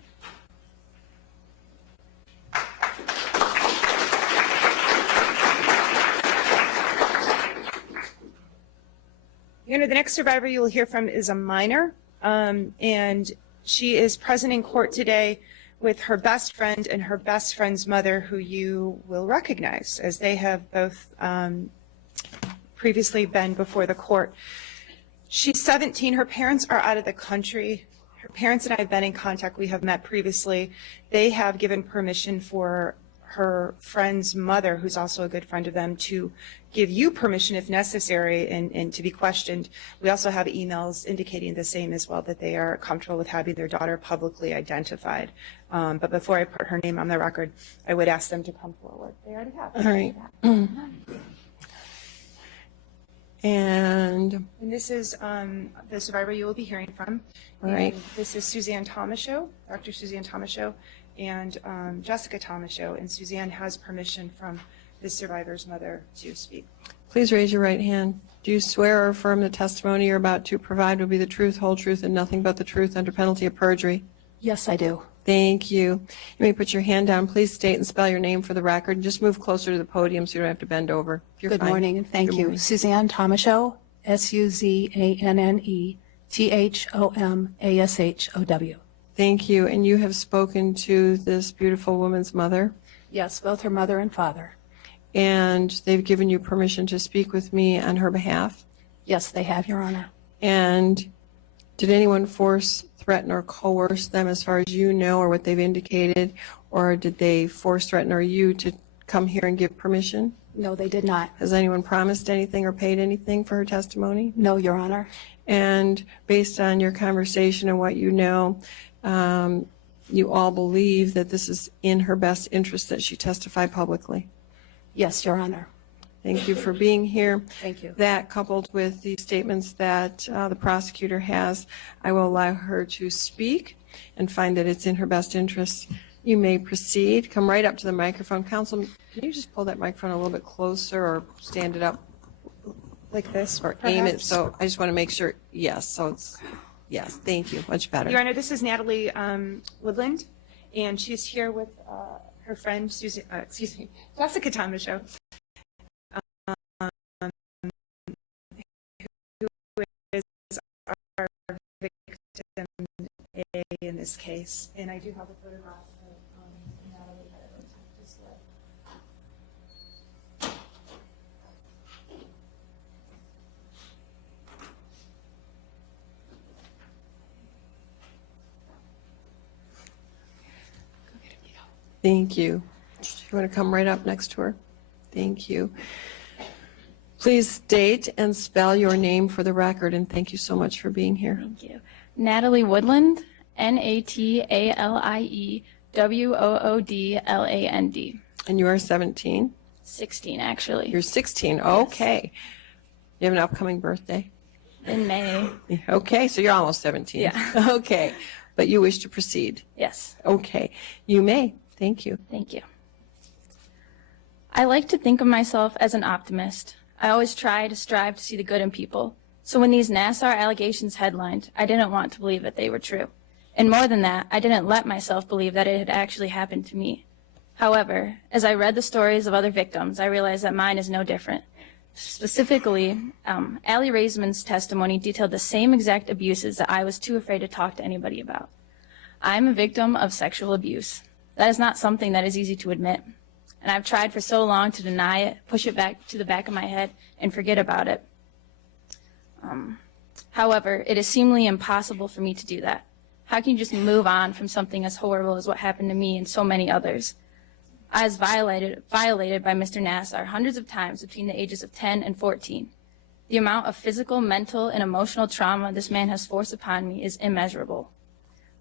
Your Honor, the next survivor you will hear from is a minor, and she is present in court today with her best friend and her best friend's mother, who you will recognize, as they have both previously been before the court. She's 17. Her parents are out of the country. Her parents and I have been in contact. We have met previously. They have given permission for her friend's mother, who's also a good friend of them, to give you permission if necessary and to be questioned. We also have emails indicating the same as well, that they are comfortable with having their daughter publicly identified. But before I put her name on the record, I would ask them to come forward. They already have. All right. And this is the survivor you will be hearing from. All right. And this is Suzanne Tomashow, Dr. Suzanne Tomashow, and Jessica Tomashow. And Suzanne has permission from the survivor's mother to speak. please raise your right hand. Do you swear or affirm the testimony you're about to provide will be the truth, whole truth, and nothing but the truth under penalty of perjury? Yes, I do. Thank you. You may put your hand down. Please state and spell your name for the record. And just move closer to the podium so you don't have to bend over. You're Good fine. morning, and thank Good you. morning. Suzanne Tomashow, SuzanneThomashow. Thank you. And you have spoken to this beautiful woman's mother, Yes, both her mother and father. and they've given you permission to speak with me on her behalf. Yes, they have, Your Honor. And did anyone force, threaten, or coerce them as far as you know, or what they've indicated? Or did they force, threaten, or you to come here and give permission? No, they did not. Has anyone promised anything or paid anything for her testimony? No, Your Honor. And based on your conversation and what you know, you all believe that this is in her best interest that she testify publicly. Yes, Your Honor. Thank you for being here. Thank you. That, coupled with the statements that the prosecutor has, I will allow her to speak and find that it's in her best interest. You may proceed. Come right up to the microphone. Counsel, can you just pull that microphone a little bit closer or stand it up Like this, or aim it? perhaps? So I just want to make sure, yes, so it's, yes, thank you, much better. Your Honor, this is Natalie Woodland, and she's here with her friend, Jessica Tomashow, who is our victim A in this case. And I do have a photograph of Natalie that I would like to display. Thank you. You want to come right up next to her? Thank you. Please state and spell your name for the record, and thank you so much for being here. Thank you. Natalie Woodland, NATALIEWOODLAND. And you are 17? 16, actually. You're 16, okay. You have an upcoming birthday? In May. Okay, so you're almost 17. Yeah. Okay, but you wish to proceed? Yes. Okay, you may. Thank you. Thank you. I like to think of myself as an optimist. I always try to strive to see the good in people. So when these Nassar allegations headlined, I didn't want to believe that they were true. And more than that, I didn't let myself believe that it had actually happened to me. However, as I read the stories of other victims, I realized that mine is no different. Specifically, Allie Raisman's testimony detailed the same exact abuses that I was too afraid to talk to anybody about. I'm a victim of sexual abuse. That is not something that is easy to admit. And I've tried for so long to deny it, push it back to the back of my head, and forget about it. However, it is seemingly impossible for me to do that. How can you just move on from something as horrible as what happened to me and so many others? I was violated by Mr. Nassar hundreds of times between the ages of 10 and 14. The amount of physical, mental, and emotional trauma this man has forced upon me is immeasurable.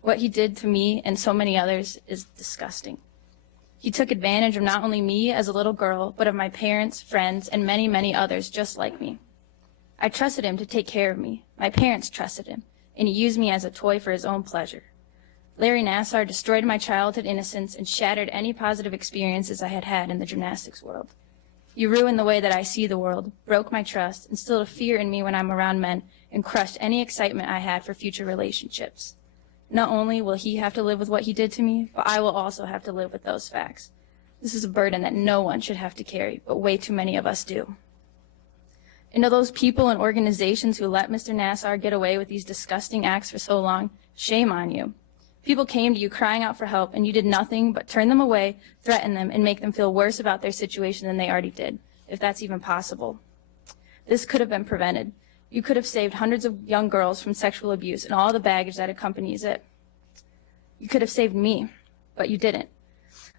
What he did to me and so many others is disgusting. He took advantage of not only me as a little girl, but of my parents, friends, and many, many others just like me. I trusted him to take care of me. My parents trusted him, and he used me as a toy for his own pleasure. Larry Nassar destroyed my childhood innocence and shattered any positive experiences I had had in the gymnastics world. You ruined the way that I see the world, broke my trust, instilled a fear in me when I'm around men, and crushed any excitement I had for future relationships. Not only will he have to live with what he did to me, but I will also have to live with those facts. This is a burden that no one should have to carry, but way too many of us do. And to those people and organizations who let Mr. Nassar get away with these disgusting acts for so long, shame on you. People came to you crying out for help, and you did nothing but turn them away, threaten them, and make them feel worse about their situation than they already did, if that's even possible. This could have been prevented. You could have saved hundreds of young girls from sexual abuse and all the baggage that accompanies it. You could have saved me, but you didn't.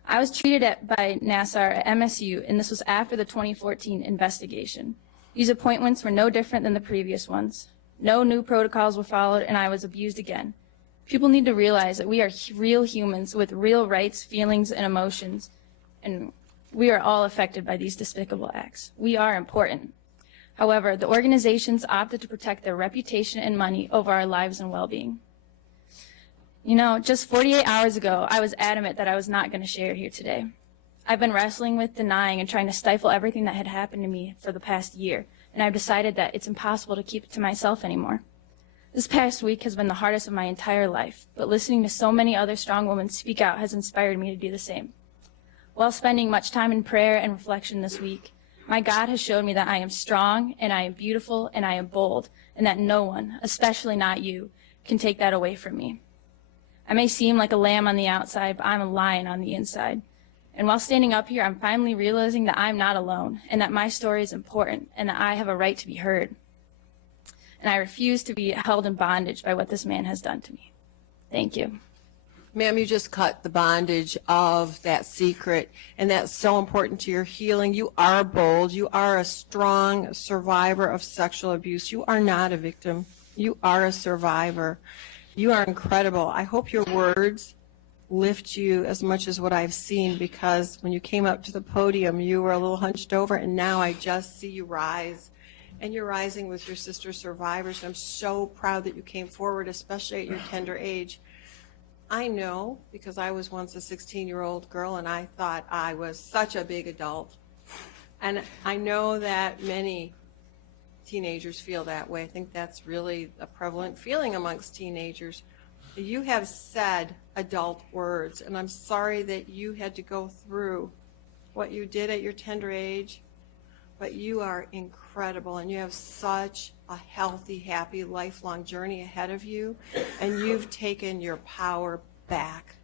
I was treated by Nassar at MSU, and this was after the 2014 investigation. These appointments were no different than the previous ones. No new protocols were followed, and I was abused again. People need to realize that we are real humans with real rights, feelings, and emotions, and we are all affected by these despicable acts. We are important. However, the organizations opted to protect their reputation and money over our lives and well-being. You know, just 48 hours ago, I was adamant that I was not going to share here today. I've been wrestling with denying and trying to stifle everything that had happened to me for the past year, and I've decided that it's impossible to keep it to myself anymore. This past week has been the hardest of my entire life, but listening to so many other strong women speak out has inspired me to do the same. While spending much time in prayer and reflection this week, my God has showed me that I am strong, and I am beautiful, and I am bold, and that no one, especially not you, can take that away from me. I may seem like a lamb on the outside, but I'm a lion on the inside. And while standing up here, I'm finally realizing that I'm not alone, and that my story is important, and that I have a right to be heard. And I refuse to be held in bondage by what this man has done to me. Thank you. Ma'am, you just cut the bondage of that secret, and that's so important to your healing. You are bold. You are a strong survivor of sexual abuse. You are not a victim. You are a survivor. You are incredible. I hope your words lift you as much as what I've seen, because when you came up to the podium, you were a little hunched over, and now I just see you rise. And you're rising with your sister survivors. I'm so proud that you came forward, especially at your tender age. I know, because I was once a 16-year-old girl, and I thought I was such a big adult. And I know that many teenagers feel that way. I think that's really a prevalent feeling amongst teenagers. You have said adult words, and I'm sorry that you had to go through what you did at your tender age. But you are incredible, and you have such a healthy, happy, lifelong journey ahead of you, and you've taken your power back.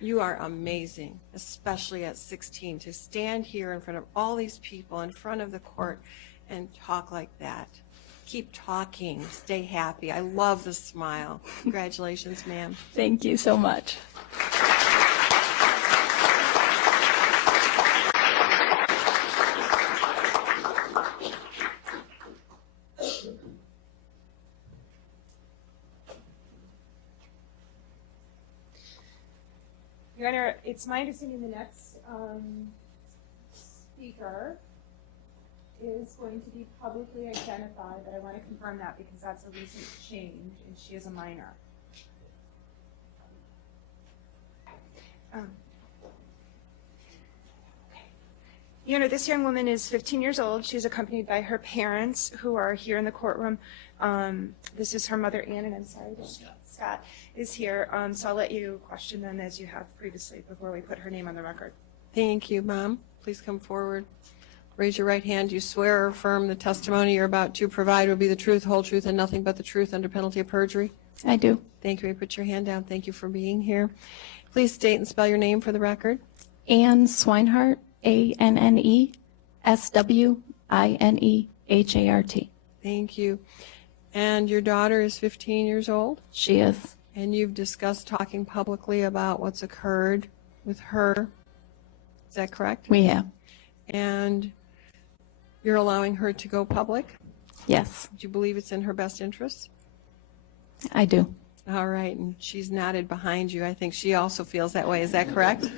You are amazing, especially at 16, to stand here in front of all these people, in front of the court, and talk like that. Keep talking. Stay happy. I love the smile. Congratulations, ma'am. Thank you so much. Your Honor, it's my understanding the next speaker is going to be publicly identified, but I want to confirm that because that's a recent change, and she is a minor. Your Honor, this young woman is 15 years old. She's accompanied by her parents, who are here in the courtroom. This is her mother, Ann, and I'm sorry, Scott is here. So I'll let you question them as you have previously before we put her name on the record. Thank you, Mom. Please come forward. Raise your right hand. Do you swear or affirm the testimony you're about to provide will be the truth, whole truth, and nothing but the truth under penalty of perjury? I do. Thank you. Put your hand down. Thank you for being here. Please state and spell your name for the record. Ann Swinehart, ANNESWINEHART. Thank you. And your daughter is 15 years old? She is. And you've discussed talking publicly about what's occurred with her. Is that correct? We have. And you're allowing her to go public? Yes, Do you believe it's in her best interest? I do. All right, and she's nodded behind you. I think she also feels that way. Is that correct?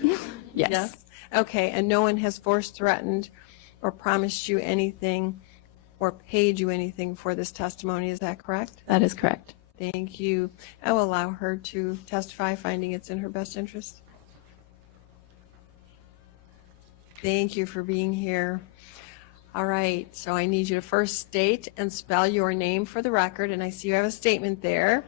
Yes. Okay, and no one has forced, threatened, or promised you anything or paid you anything for this testimony, is that correct? That is correct. Thank you. I will allow her to testify, finding it's in her best interest. Thank you for being here. All right, so I need you to first state and spell your name for the record, and I see you have a statement there.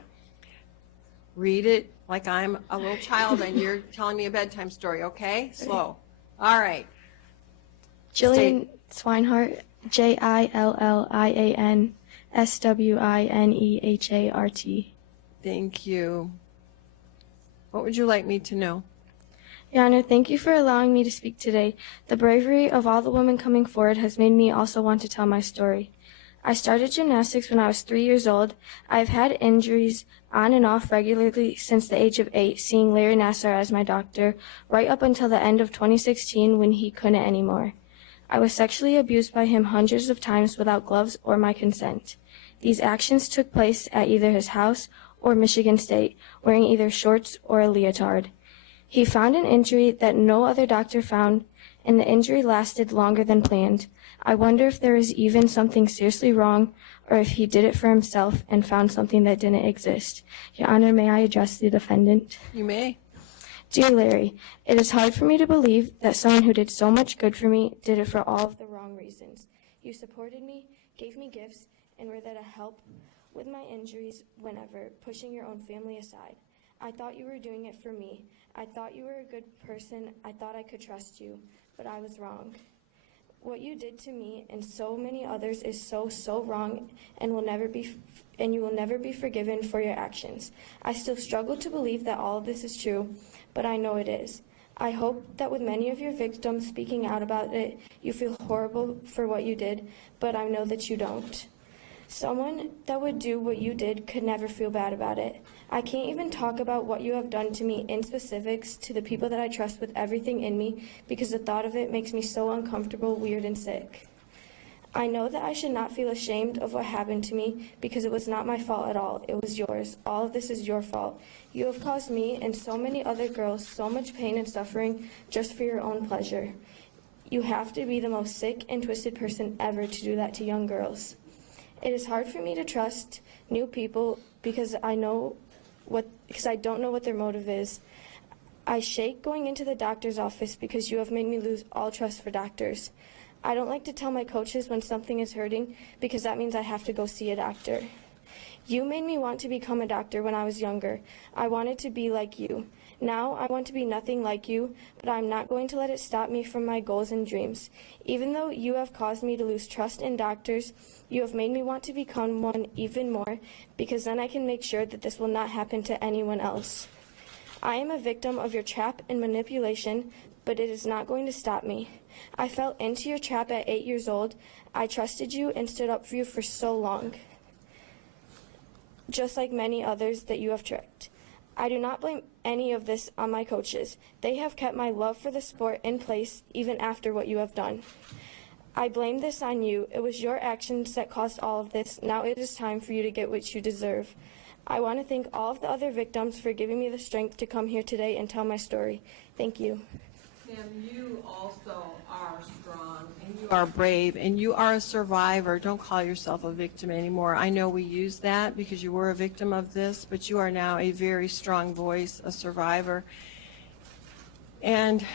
Read it like I'm a little child and you're telling me a bedtime story, okay? Slow. All right. Jillian Swinehart, JILLIAN SWINEHART. Thank you. What would you like me to know? Your Honor, thank you for allowing me to speak today. The bravery of all the women coming forward has made me also want to tell my story. I started gymnastics when I was 3 years old. I've had injuries on and off regularly since the age of 8, seeing Larry Nassar as my doctor, right up until the end of 2016 when he couldn't anymore. I was sexually abused by him hundreds of times without gloves or my consent. These actions took place at either his house or Michigan State, wearing either shorts or a leotard. He found an injury that no other doctor found, and the injury lasted longer than planned. I wonder if there is even something seriously wrong, or if he did it for himself and found something that didn't exist. Your Honor, may I address the defendant? You may. Dear Larry, it is hard for me to believe that someone who did so much good for me did it for all of the wrong reasons. You supported me, gave me gifts, and were there to help with my injuries whenever, pushing your own family aside. I thought you were doing it for me. I thought you were a good person. I thought I could trust you, but I was wrong. What you did to me and so many others is so wrong, and you will never be forgiven for your actions. I still struggle to believe that all of this is true, but I know it is. I hope that with many of your victims speaking out about it, you feel horrible for what you did, but I know that you don't. Someone that would do what you did could never feel bad about it. I can't even talk about what you have done to me in specifics to the people that I trust with everything in me, because the thought of it makes me so uncomfortable, weird, and sick. I know that I should not feel ashamed of what happened to me, because it was not my fault at all. It was yours. All of this is your fault. You have caused me and so many other girls so much pain and suffering just for your own pleasure. You have to be the most sick and twisted person ever to do that to young girls. It is hard for me to trust new people because I don't know what their motive is. I shake going into the doctor's office because you have made me lose all trust for doctors. I don't like to tell my coaches when something is hurting because that means I have to go see a doctor. You made me want to become a doctor when I was younger. I wanted to be like you. Now I want to be nothing like you, but I'm not going to let it stop me from my goals and dreams. Even though you have caused me to lose trust in doctors, you have made me want to become one even more, because then I can make sure that this will not happen to anyone else. I am a victim of your trap and manipulation, but it is not going to stop me. I fell into your trap at 8 years old. I trusted you and stood up for you for so long, just like many others that you have tricked. I do not blame any of this on my coaches. They have kept my love for the sport in place even after what you have done. I blame this on you. It was your actions that caused all of this. Now it is time for you to get what you deserve. I want to thank all of the other victims for giving me the strength to come here today and tell my story. Thank you. Sam, you also are strong, and you are brave, and you are a survivor. Don't call yourself a victim anymore. I know we use that because you were a victim of this, but you are now a very strong voice, a survivor. And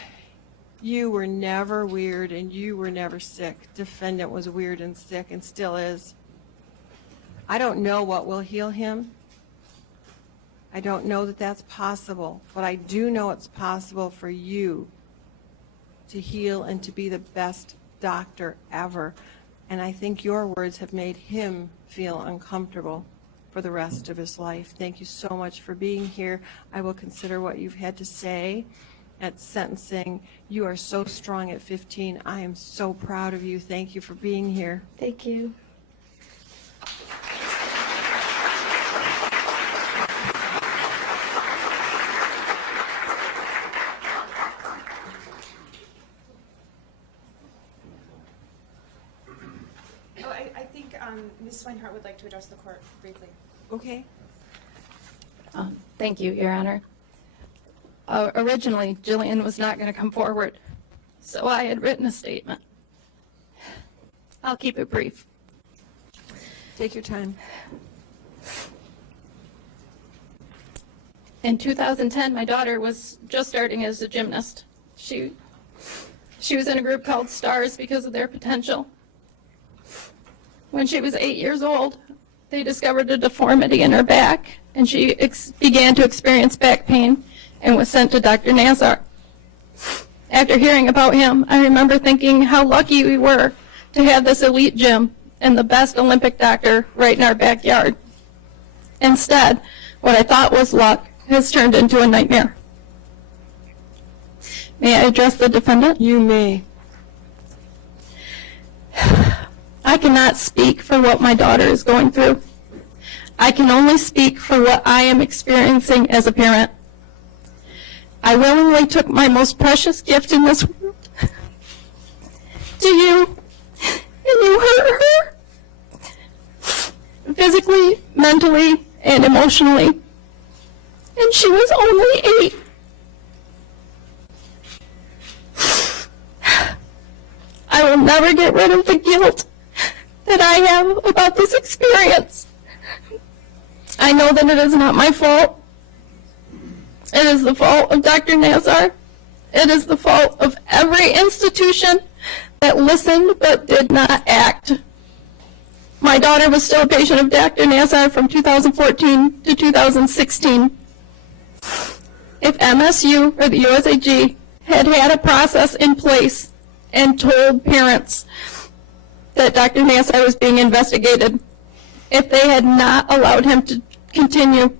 you were never weird, and you were never sick. Defendant was weird and sick and still is. I don't know what will heal him. I don't know that that's possible, but I do know it's possible for you to heal and to be the best doctor ever. And I think your words have made him feel uncomfortable for the rest of his life. Thank you so much for being here. I will consider what you've had to say at sentencing. You are so strong at 15. I am so proud of you. Thank you for being here. Thank you. I think Ms. Swinehart would like to address the court briefly. Okay. Thank you, Your Honor. Originally, Jillian was not going to come forward, so I had written a statement. I'll keep it brief. Take your time. In 2010, my daughter was just starting as a gymnast. She was in a group called Stars because of their potential. When she was 8 years old, they discovered a deformity in her back, and she began to experience back pain and was sent to Dr. Nassar. After hearing about him, I remember thinking how lucky we were to have this elite gym and the best Olympic doctor right in our backyard. Instead, what I thought was luck has turned into a nightmare. May I address the defendant? You may. I cannot speak for what my daughter is going through. I can only speak for what I am experiencing as a parent. I willingly took my most precious gift in this world to you, and you hurt her physically, mentally, and emotionally. And she was only 8. I will never get rid of the guilt that I have about this experience. I know that it is not my fault. It is the fault of Dr. Nassar. It is the fault of every institution that listened but did not act. My daughter was still a patient of Dr. Nassar from 2014 to 2016. If MSU or the USAG had had a process in place and told parents that Dr. Nassar was being investigated, if they had not allowed him to continue,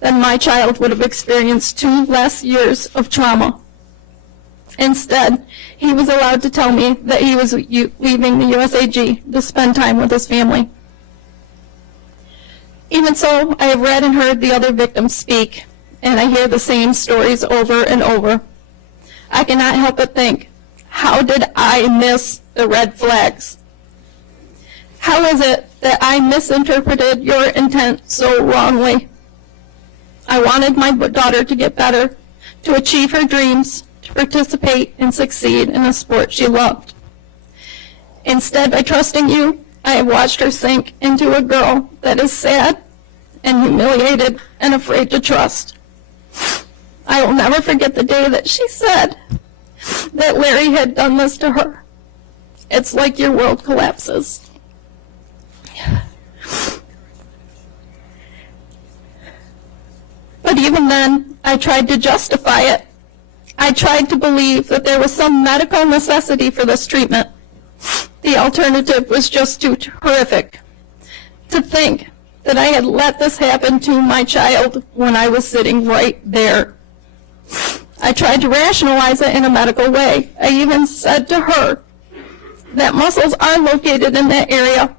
then my child would have experienced 2 less years of trauma. Instead, he was allowed to tell me that he was leaving the USAG to spend time with his family. Even so, I have read and heard the other victims speak, and I hear the same stories over and over. I cannot help but think, how did I miss the red flags? How is it that I misinterpreted your intent so wrongly? I wanted my daughter to get better, to achieve her dreams, to participate and succeed in a sport she loved. Instead, by trusting you, I have watched her sink into a girl that is sad and humiliated and afraid to trust. I will never forget the day that she said that Larry had done this to her. It's like your world collapses. But even then, I tried to justify it. I tried to believe that there was some medical necessity for this treatment. The alternative was just too horrific. To think that I had let this happen to my child when I was sitting right there. I tried to rationalize it in a medical way. I even said to her that muscles are located in that area,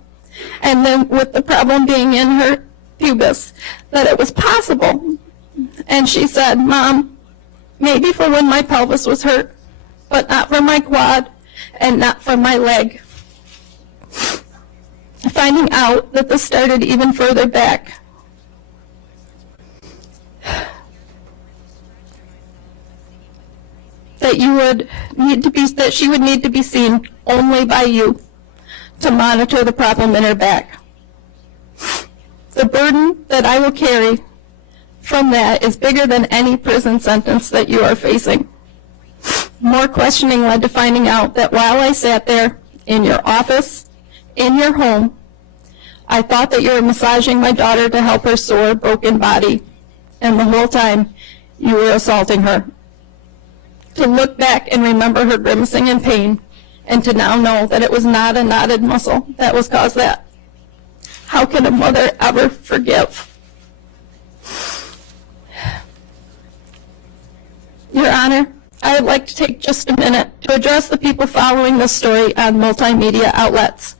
and then with the problem being in her pubis, that it was possible. And she said, Mom, maybe for when my pelvis was hurt, but not for my quad and not for my leg. Finding out that this started even further back. That she would need to be seen only by you to monitor the problem in her back. The burden that I will carry from that is bigger than any prison sentence that you are facing. More questioning led to finding out that while I sat there in your office, in your home, I thought that you were massaging my daughter to help her sore, broken body, and the whole time you were assaulting her. To look back and remember her grimacing in pain, and to now know that it was not a knotted muscle that was caused that. How can a mother ever forgive? Your Honor, I would like to take just a minute to address the people following this story on multimedia outlets.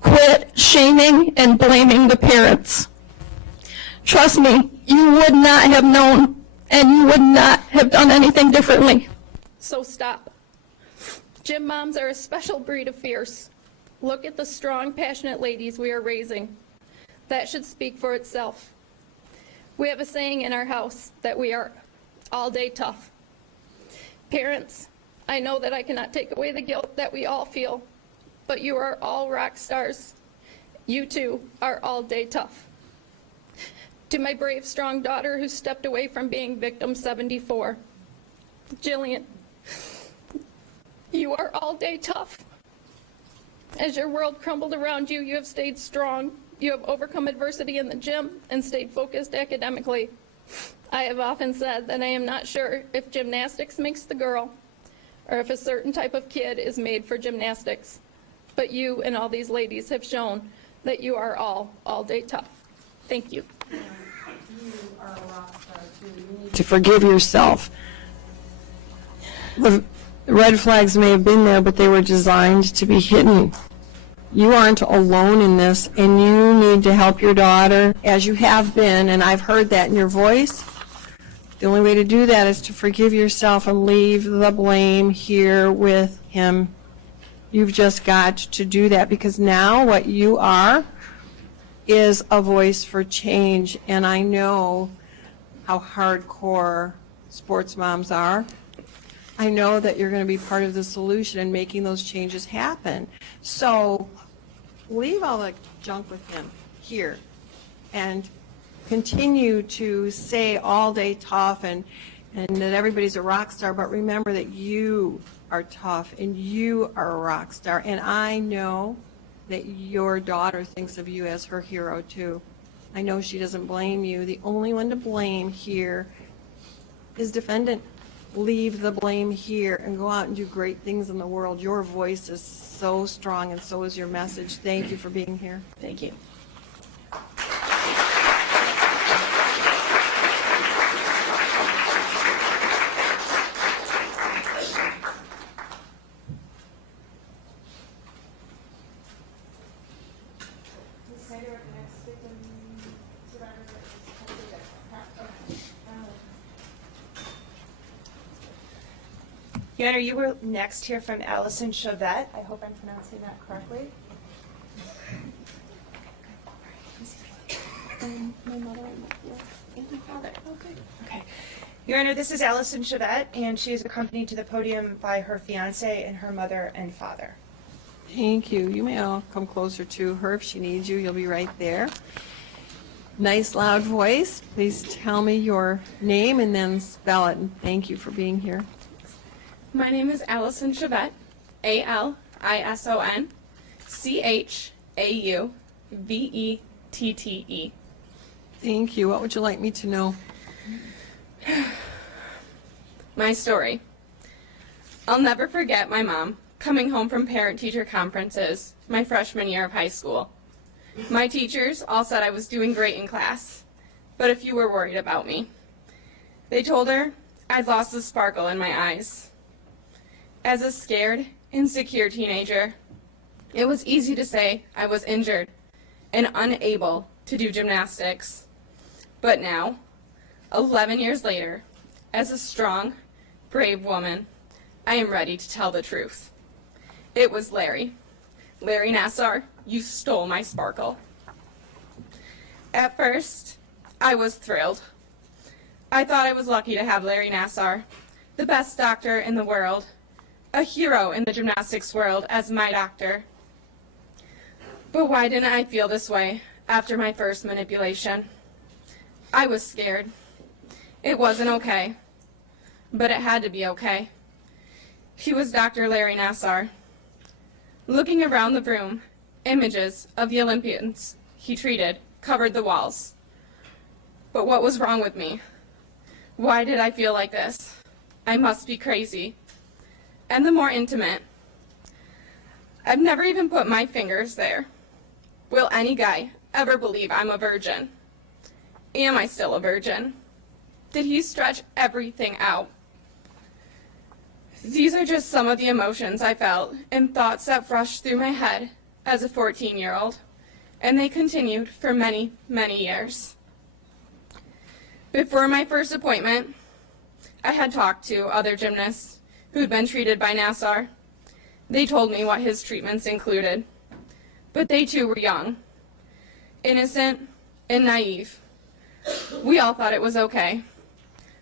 Quit shaming and blaming the parents. Trust me, you would not have known, and you would not have done anything differently. So stop. Gym moms are a special breed of fierce. Look at the strong, passionate ladies we are raising. That should speak for itself. We have a saying in our house that we are all day tough. Parents, I know that I cannot take away the guilt that we all feel, but you are all rock stars. You too are all day tough. To my brave, strong daughter who stepped away from being victim 74, Jillian, you are all day tough. As your world crumbled around you, you have stayed strong. You have overcome adversity in the gym and stayed focused academically. I have often said that I am not sure if gymnastics makes the girl or if a certain type of kid is made for gymnastics. But you and all these ladies have shown that you are all day tough. Thank you. You are a rock star too. You need to forgive yourself. The red flags may have been there, but they were designed to be hidden. You aren't alone in this, and you need to help your daughter as you have been, and I've heard that in your voice. The only way to do that is to forgive yourself and leave the blame here with him. You've just got to do that, because now what you are is a voice for change, and I know how hardcore sports moms are. I know that you're going to be part of the solution and making those changes happen. So leave all the junk with him here and continue to say all day tough and that everybody's a rock star, but remember that you are tough and you are a rock star. And I know that your daughter thinks of you as her hero too. I know she doesn't blame you. The only one to blame here is defendant. Leave the blame here and go out and do great things in the world. Your voice is so strong, and so is your message. Thank you for being here. Thank you. Your Honor, you were next here from Allison Chavette. I hope I'm pronouncing that correctly. My mother and my father. Okay. Okay. Your Honor, this is Allison Chavette, and she is accompanied to the podium by her fiance and her mother and father. Thank you. You may all come closer to her if she needs you. You'll be right there. Nice loud voice. Please tell me your name and then spell it. And thank you for being here. My name is Allison Chavette, ALISONCHAUVETTE. Thank you. What would you like me to know? My story. I'll never forget my mom coming home from parent-teacher conferences my freshman year of high school. My teachers all said I was doing great in class, but a few were worried about me. They told her I'd lost the sparkle in my eyes. As a scared, insecure teenager, it was easy to say I was injured and unable to do gymnastics. But now, 11 years later, as a strong, brave woman, I am ready to tell the truth. It was Larry. Larry Nassar, you stole my sparkle. At first, I was thrilled. I thought I was lucky to have Larry Nassar, the best doctor in the world, a hero in the gymnastics world, as my doctor. But why didn't I feel this way after my first manipulation? I was scared. It wasn't okay, but it had to be okay. He was Dr. Larry Nassar. Looking around the room, images of the Olympians he treated covered the walls. But what was wrong with me? Why did I feel like this? I must be crazy. And the more intimate. I've never even put my fingers there. Will any guy ever believe I'm a virgin? Am I still a virgin? Did he stretch everything out? These are just some of the emotions I felt and thoughts that rushed through my head as a 14-year-old, and they continued for many, many years. Before my first appointment, I had talked to other gymnasts who'd been treated by Nassar. They told me what his treatments included, but they too were young, innocent, and naive. We all thought it was okay.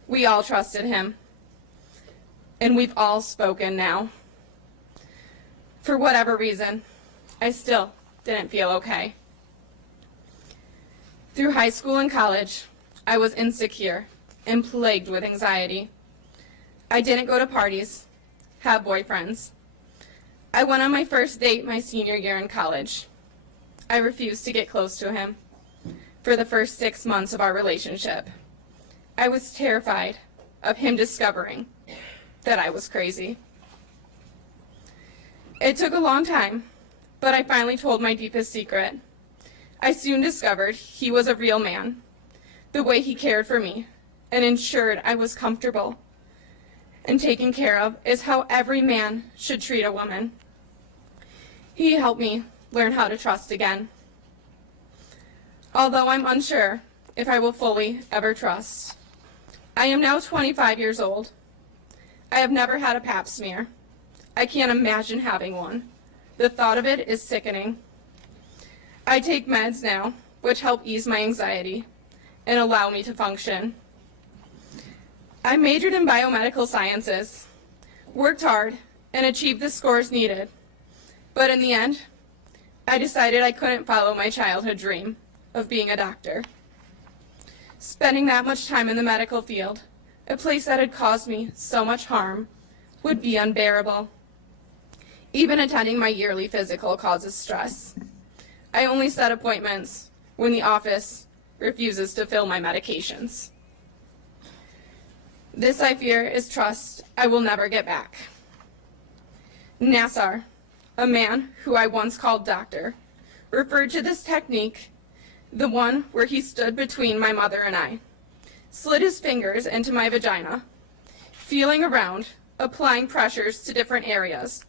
We all trusted him. And we've all spoken now. For whatever reason, I still didn't feel okay. Through high school and college, I was insecure and plagued with anxiety. I didn't go to parties, have boyfriends. I went on my first date my senior year in college. I refused to get close to him for the first 6 months of our relationship. I was terrified of him discovering that I was crazy. It took a long time, but I finally told my deepest secret. I soon discovered he was a real man, the way he cared for me and ensured I was comfortable and taken care of is how every man should treat a woman. He helped me learn how to trust again. Although I'm unsure if I will fully ever trust. I am now 25 years old. I have never had a pap smear. I can't imagine having one. The thought of it is sickening. I take meds now, which help ease my anxiety and allow me to function. I majored in biomedical sciences, worked hard, and achieved the scores needed. But in the end, I decided I couldn't follow my childhood dream of being a doctor. Spending that much time in the medical field, a place that had caused me so much harm, would be unbearable. Even attending my yearly physical causes stress. I only set appointments when the office refuses to fill my medications. This, I fear, is trust I will never get back. Nassar, a man who I once called doctor, referred to this technique, the one where he stood between my mother and I, slid his fingers into my vagina, feeling around, applying pressures to different areas,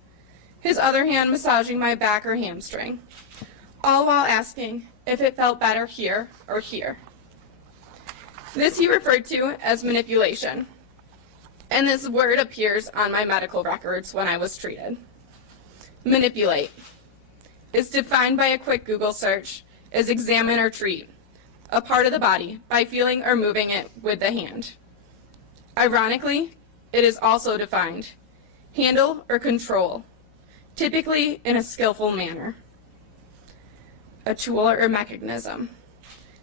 his other hand massaging my back or hamstring, all while asking if it felt better here or here. This he referred to as manipulation, and this word appears on my medical records when I was treated. Manipulate is defined by a quick Google search as examine or treat a part of the body by feeling or moving it with the hand. Ironically, it is also defined handle or control, typically in a skillful manner. A tool or mechanism.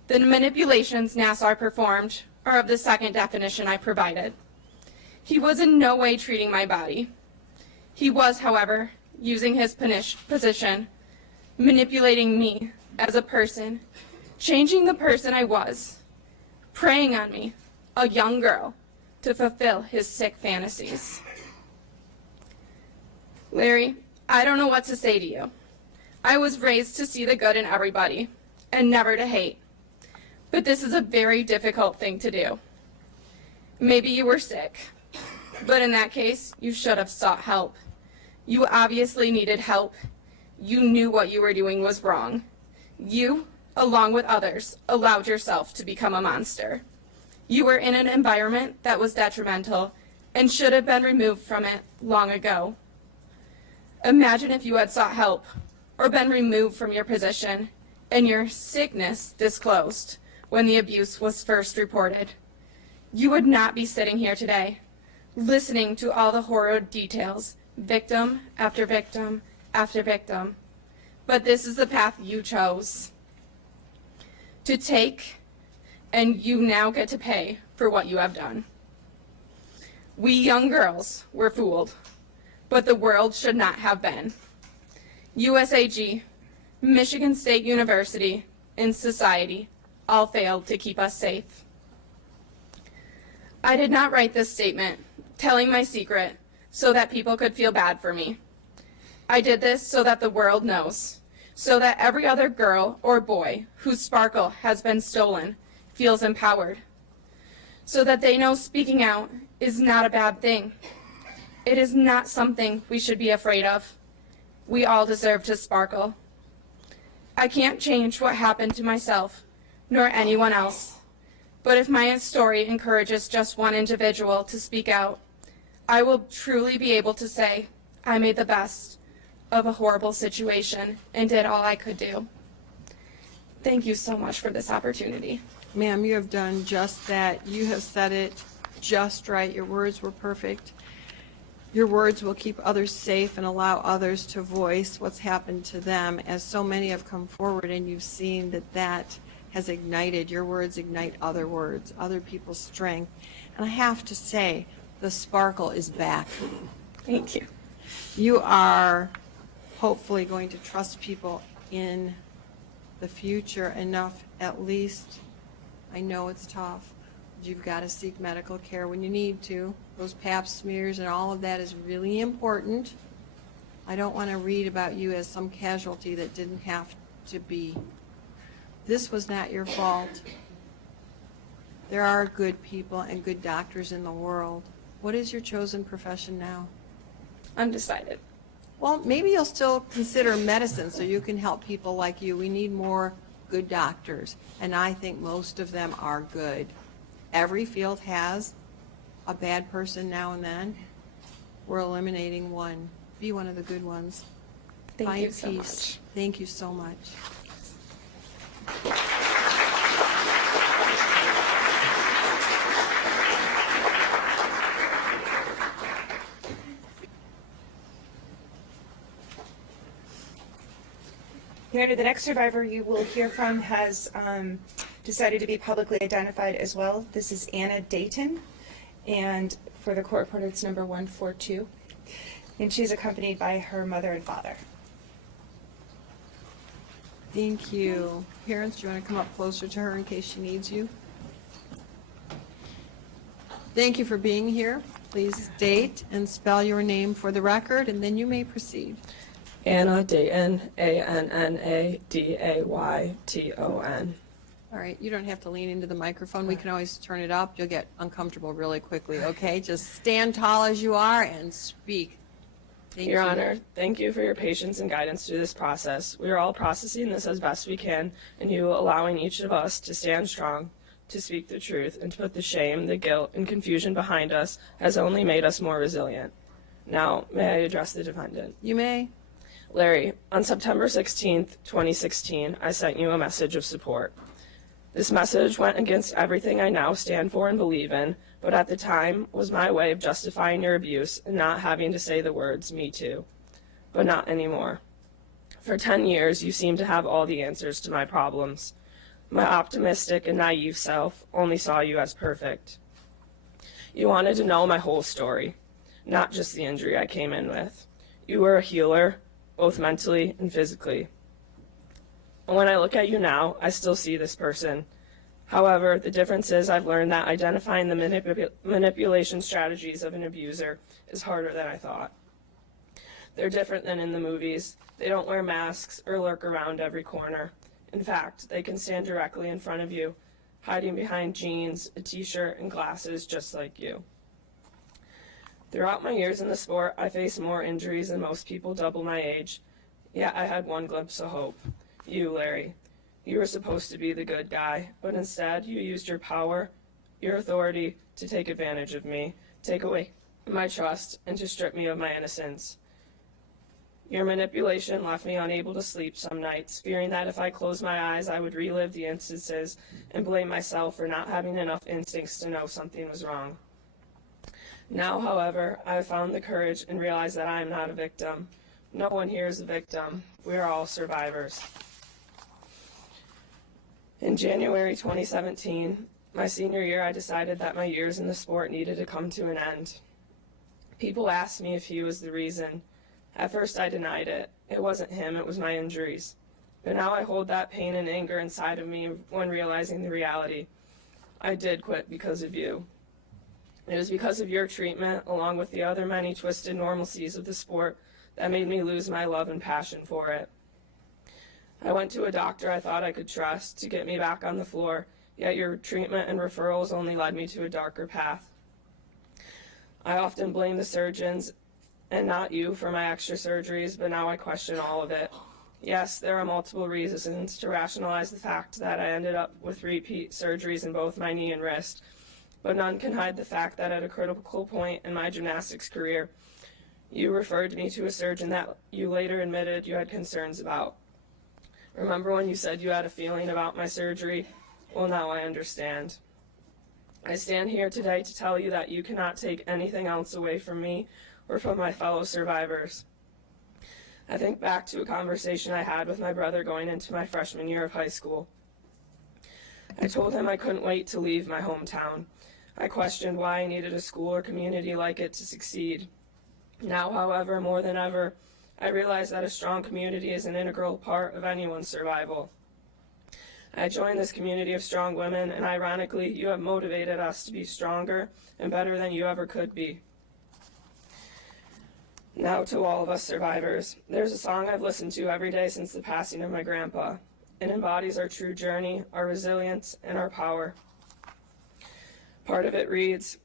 The manipulations Nassar performed are of the second definition I provided. He was in no way treating my body. He was, however, using his position, manipulating me as a person, changing the person I was, preying on me, a young girl, to fulfill his sick fantasies. Larry, I don't know what to say to you. I was raised to see the good in everybody and never to hate. But this is a very difficult thing to do. Maybe you were sick, but in that case, you should have sought help. You obviously needed help. You knew what you were doing was wrong. You, along with others, allowed yourself to become a monster. You were in an environment that was detrimental and should have been removed from it long ago. Imagine if you had sought help or been removed from your position and your sickness disclosed when the abuse was first reported. You would not be sitting here today, listening to all the horrid details, victim after victim after victim. But this is the path you chose to take, and you now get to pay for what you have done. We young girls were fooled, but the world should not have been. USAG, Michigan State University, and society all failed to keep us safe. I did not write this statement telling my secret so that people could feel bad for me. I did this so that the world knows, so that every other girl or boy whose sparkle has been stolen feels empowered, so that they know speaking out is not a bad thing. It is not something we should be afraid of. We all deserve to sparkle. I can't change what happened to myself, nor anyone else, but if my story encourages just one individual to speak out, I will truly be able to say I made the best of a horrible situation and did all I could do. Thank you so much for this opportunity. Ma'am, you have done just that. You have said it just right. Your words were perfect. Your words will keep others safe and allow others to voice what's happened to them, as so many have come forward, and you've seen that that has ignited. Your words ignite other words, other people's strength. And I have to say, the sparkle is back. Thank you. You are hopefully going to trust people in the future enough, at least. I know it's tough. You've got to seek medical care when you need to. Those pap smears and all of that is really important. I don't want to read about you as some casualty that didn't have to be. This was not your fault. There are good people and good doctors in the world. What is your chosen profession now? Undecided. Well, maybe you'll still consider medicine so you can help people like you. We need more good doctors, and I think most of them are good. Every field has a bad person now and then. We're eliminating one. Be one of the good ones. Thank Find you so peace. much. Thank you so much. Your Honor, the next survivor you will hear from has decided to be publicly identified as well. This is Anna Dayton, and for the court reporter, it's number 142. And she's accompanied by her mother and father. Thank you. Parents, do you want to come up closer to her in case she needs you? Thank you for being here. Please state and spell your name for the record, and then you may proceed. Anna Dayton, Annadayton. All right, you don't have to lean into the microphone. We can always turn it up. You'll get uncomfortable really quickly, okay? Just stand tall as you are and speak. Thank Your you. Honor, thank you for your patience and guidance through this process. We are all processing this as best we can, and you allowing each of us to stand strong, to speak the truth, and to put the shame, the guilt, and confusion behind us has only made us more resilient. Now, may I address the defendant? You may. Larry, on September 16th, 2016, I sent you a message of support. This message went against everything I now stand for and believe in, but at the time was my way of justifying your abuse and not having to say the words, "me too." But not anymore. For 10 years, you seem to have all the answers to my problems. My optimistic and naive self only saw you as perfect. You wanted to know my whole story, not just the injury I came in with. You were a healer, both mentally and physically. When I look at you now, I still see this person. However, the difference is I've learned that identifying the manipulation strategies of an abuser is harder than I thought. They're different than in the movies. They don't wear masks or lurk around every corner. In fact, they can stand directly in front of you, hiding behind jeans, a t-shirt, and glasses just like you. Throughout my years in the sport, I faced more injuries than most people double my age, yet I had one glimpse of hope. You, Larry. You were supposed to be the good guy, but instead you used your power, your authority to take advantage of me, take away my trust, and to strip me of my innocence. Your manipulation left me unable to sleep some nights, fearing that if I closed my eyes I would relive the instances and blame myself for not having enough instincts to know something was wrong. Now, however, I have found the courage and realized that I am not a victim. No one here is a victim. We are all survivors. In January 2017, my senior year, I decided that my years in the sport needed to come to an end. People asked me if he was the reason. At first, I denied it. It wasn't him, it was my injuries. But now I hold that pain and anger inside of me when realizing the reality. I did quit because of you. It was because of your treatment, along with the other many twisted normalcies of the sport, that made me lose my love and passion for it. I went to a doctor I thought I could trust to get me back on the floor, yet your treatment and referrals only led me to a darker path. I often blame the surgeons and not you for my extra surgeries, but now I question all of it. Yes, there are multiple reasons to rationalize the fact that I ended up with repeat surgeries in both my knee and wrist, but none can hide the fact that at a critical point in my gymnastics career, you referred me to a surgeon that you later admitted you had concerns about. Remember when you said you had a feeling about my surgery? Well, now I understand. I stand here today to tell you that you cannot take anything else away from me or from my fellow survivors. I think back to a conversation I had with my brother going into my freshman year of high school. I told him I couldn't wait to leave my hometown. I questioned why I needed a school or community like it to succeed. Now, however, more than ever, I realize that a strong community is an integral part of anyone's survival. I joined this community of strong women, and ironically, you have motivated us to be stronger and better than you ever could be. Now to all of us survivors, there's a song I've listened to every day since the passing of my grandpa. It embodies our true journey, our resilience, and our power. Part of it reads,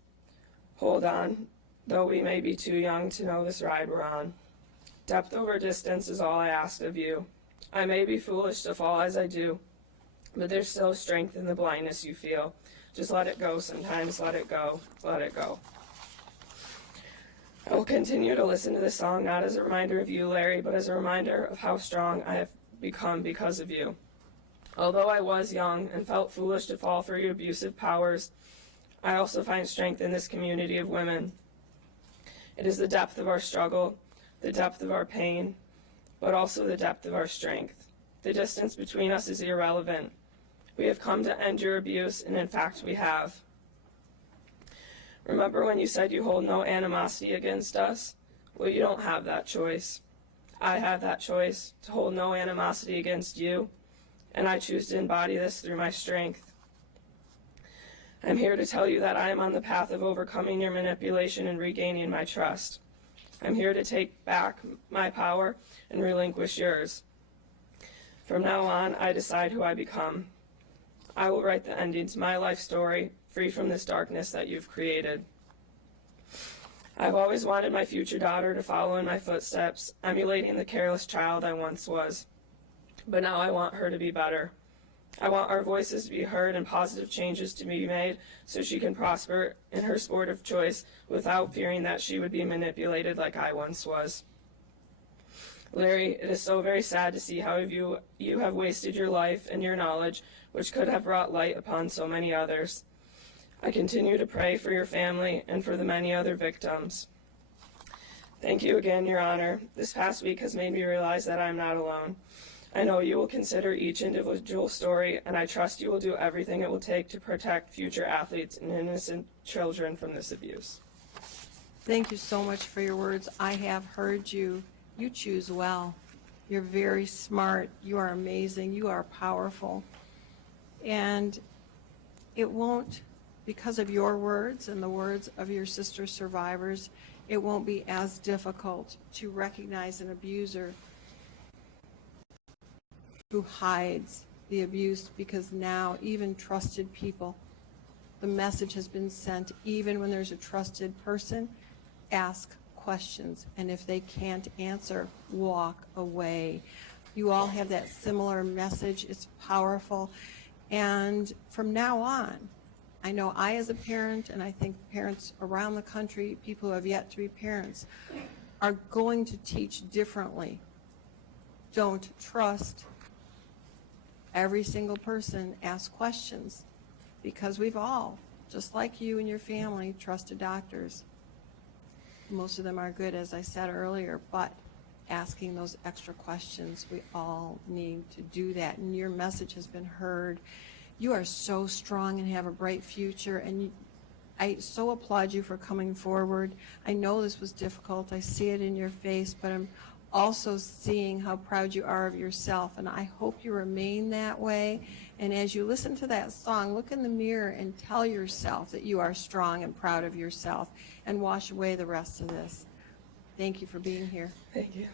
"Hold on, though we may be too young to know this ride we're on. Depth over distance is all I ask of you. I may be foolish to fall as I do, but there's still strength in the blindness you feel. Just let it go sometimes, let it go, let it go." I will continue to listen to this song not as a reminder of you, Larry, but as a reminder of how strong I have become because of you. Although I was young and felt foolish to fall for your abusive powers, I also find strength in this community of women. It is the depth of our struggle, the depth of our pain, but also the depth of our strength. The distance between us is irrelevant. We have come to end your abuse, and in fact we have. Remember when you said you hold no animosity against us? Well, you don't have that choice. I have that choice to hold no animosity against you, and I choose to embody this through my strength. I'm here to tell you that I am on the path of overcoming your manipulation and regaining my trust. I'm here to take back my power and relinquish yours. From now on, I decide who I become. I will write the ending to my life story, free from this darkness that you've created. I've always wanted my future daughter to follow in my footsteps, emulating the careless child I once was. But now I want her to be better. I want our voices to be heard and positive changes to be made so she can prosper in her sport of choice without fearing that she would be manipulated like I once was. Larry, it is so very sad to see how you have wasted your life and your knowledge, which could have brought light upon so many others. I continue to pray for your family and for the many other victims. Thank you again, Your Honor. This past week has made me realize that I'm not alone. I know you will consider each individual story, and I trust you will do everything it will take to protect future athletes and innocent children from this abuse. Thank you so much for your words. I have heard you. You choose well. You're very smart. You are amazing. You are powerful. And it won't, because of your words and the words of your sister survivors, it won't be as difficult to recognize an abuser who hides the abuse, because now even trusted people, the message has been sent, even when there's a trusted person, ask questions, and if they can't answer, walk away. You all have that similar message. It's powerful. And from now on, I know I as a parent, and I think parents around the country, people who have yet to be parents, are going to teach differently. Don't trust every single person. Ask questions, because we've all, just like you and your family, trusted doctors. Most of them are good, as I said earlier, but asking those extra questions, we all need to do that, and your message has been heard. You are so strong and have a bright future, and I so applaud you for coming forward. I know this was difficult. I see it in your face, but I'm also seeing how proud you are of yourself, and I hope you remain that way. And as you listen to that song, look in the mirror and tell yourself that you are strong and proud of yourself, and wash away the rest of this. Thank you for being here. Thank you.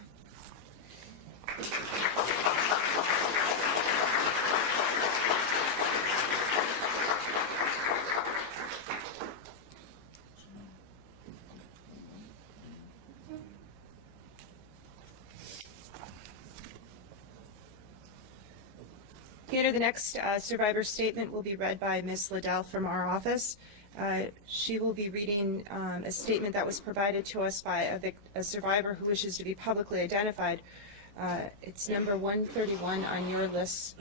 Peter, the next survivor statement will be read by Ms. Liddell from our office. She will be reading a statement that was provided to us by a survivor who wishes to be publicly identified. It's number 131 on your list,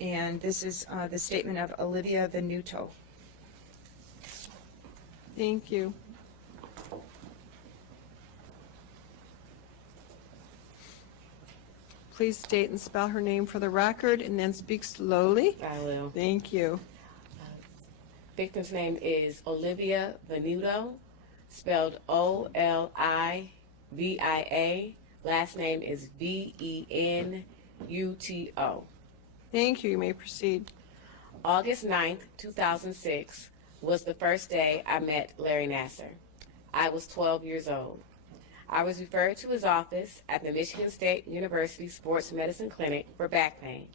and this is the statement of Olivia Venuto. Thank you. Please state and spell her name for the record, and then speak slowly. I will. Thank you. Victim's name is Olivia Venuto, spelled Olivia. Last name is Venuto. Thank you. You may proceed. August 9th, 2006 was the first day I met Larry Nassar. I was 12 years old. I was referred to his office at the Michigan State University Sports Medicine Clinic for back pain.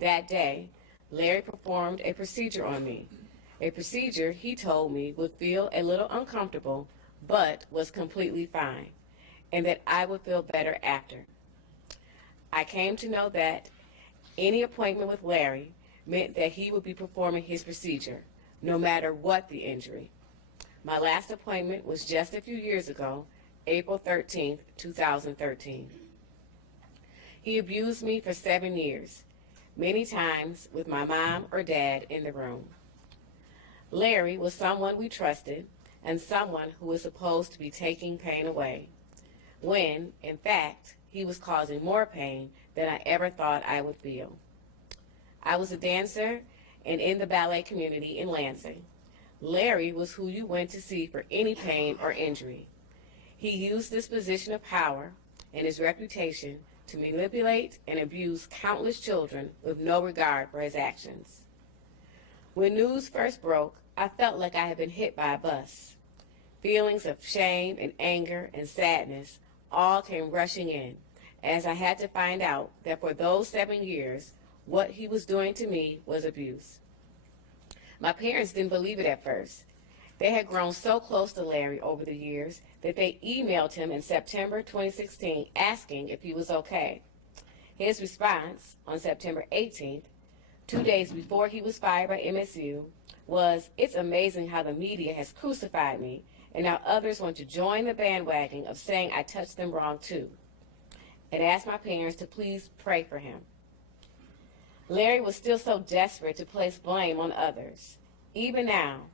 That day, Larry performed a procedure on me. A procedure he told me would feel a little uncomfortable, but was completely fine, and that I would feel better after. I came to know that any appointment with Larry meant that he would be performing his procedure, no matter what the injury. My last appointment was just a few years ago, April 13th, 2013. He abused me for 7 years, many times with my mom or dad in the room. Larry was someone we trusted and someone who was supposed to be taking pain away, when, in fact, he was causing more pain than I ever thought I would feel. I was a dancer and in the ballet community in Lansing. Larry was who you went to see for any pain or injury. He used this position of power and his reputation to manipulate and abuse countless children with no regard for his actions. When news first broke, I felt like I had been hit by a bus. Feelings of shame and anger and sadness all came rushing in, as I had to find out that for those 7 years, what he was doing to me was abuse. My parents didn't believe it at first. They had grown so close to Larry over the years that they emailed him in September 2016 asking if he was okay. His response on September 18th, 2 days before he was fired by MSU, was, "It's amazing how the media has crucified me, and now others want to join the bandwagon of saying I touched them wrong too," and asked my parents to please pray for him. Larry was still so desperate to place blame on others. Even now,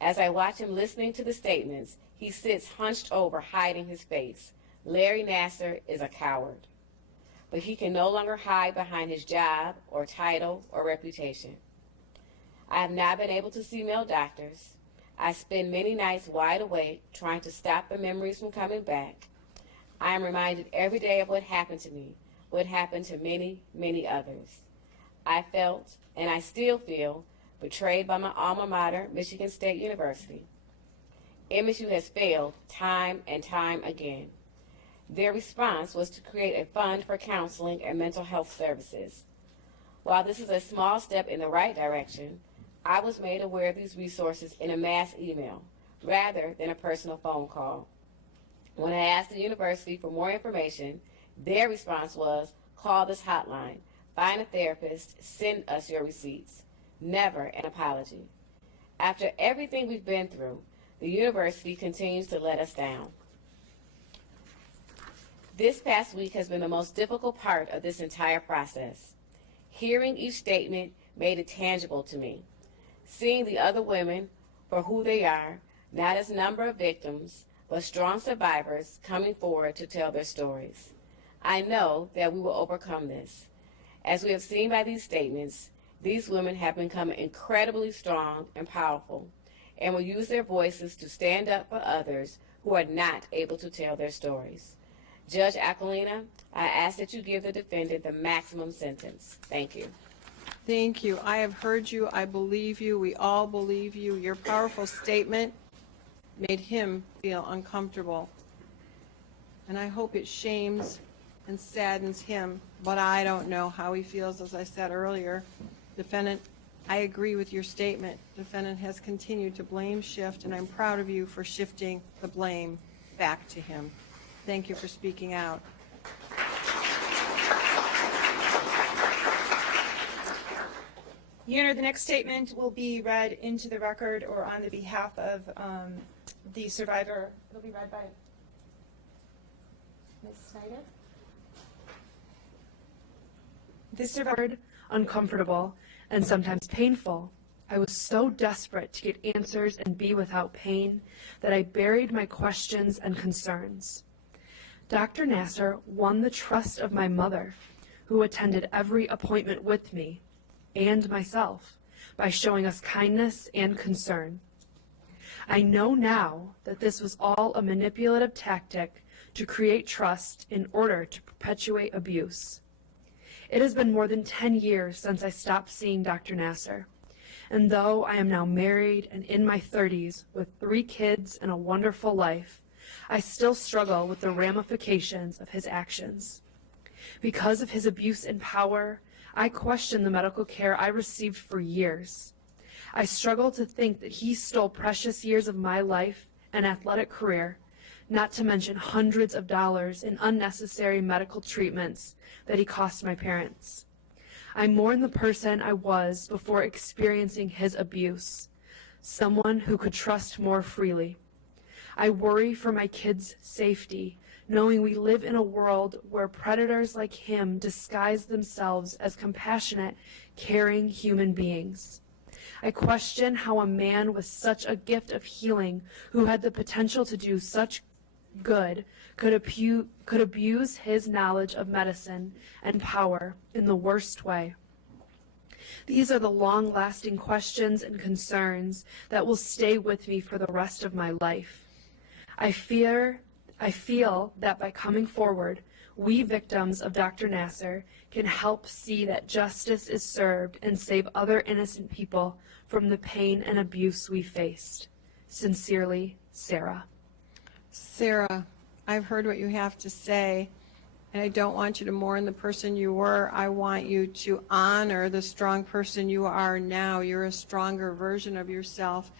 as I watch him listening to the statements, he sits hunched over, hiding his face. Larry Nassar is a coward. But he can no longer hide behind his job or title or reputation. I have not been able to see male doctors. I spend many nights wide awake trying to stop the memories from coming back. I am reminded every day of what happened to me, what happened to many, many others. I felt, and I still feel, betrayed by my alma mater, Michigan State University. MSU has failed time and time again. Their response was to create a fund for counseling and mental health services. While this is a small step in the right direction, I was made aware of these resources in a mass email rather than a personal phone call. When I asked the university for more information, their response was, "Call this hotline, find a therapist, send us your receipts." Never an apology. After everything we've been through, the university continues to let us down. This past week has been the most difficult part of this entire process. Hearing each statement made it tangible to me. Seeing the other women for who they are, not as number of victims, but strong survivors coming forward to tell their stories. I know that we will overcome this. As we have seen by these statements, these women have become incredibly strong and powerful and will use their voices to stand up for others who are not able to tell their stories. Judge Aquilina, I ask that you give the defendant the maximum sentence. Thank you. Thank you. I have heard you. I believe you. We all believe you. Your powerful statement made him feel uncomfortable. And I hope it shames and saddens him, but I don't know how he feels, as I said earlier. Defendant, I agree with your statement. Defendant has continued to blame shift, and I'm proud of you for shifting the blame back to him. Thank you for speaking out. Your Honor, the next statement will be read into the record or on the behalf of the survivor. It'll be read by Ms. Snyder. This survivor, uncomfortable, and sometimes painful. I was so desperate to get answers and be without pain that I buried my questions and concerns. Dr. Nassar won the trust of my mother, who attended every appointment with me and myself by showing us kindness and concern. I know now that this was all a manipulative tactic to create trust in order to perpetuate abuse. It has been more than 10 years since I stopped seeing Dr. Nassar, and though I am now married and in my 30s with 3 kids and a wonderful life, I still struggle with the ramifications of his actions. Because of his abuse and power, I question the medical care I received for years. I struggle to think that he stole precious years of my life and athletic career, not to mention hundreds of dollars in unnecessary medical treatments that he cost my parents. I mourn the person I was before experiencing his abuse, someone who could trust more freely. I worry for my kids' safety, knowing we live in a world where predators like him disguise themselves as compassionate, caring human beings. I question how a man with such a gift of healing, who had the potential to do such good, could abuse his knowledge of medicine and power in the worst way. These are the long-lasting questions and concerns that will stay with me for the rest of my life. I feel that by coming forward, we victims of Dr. Nassar can help see that justice is served and save other innocent people from the pain and abuse we faced. Sincerely, Sarah. Sarah, I've heard what you have to say, and I don't want you to mourn the person you were. I want you to honor the strong person you are now. You're a stronger version of yourself,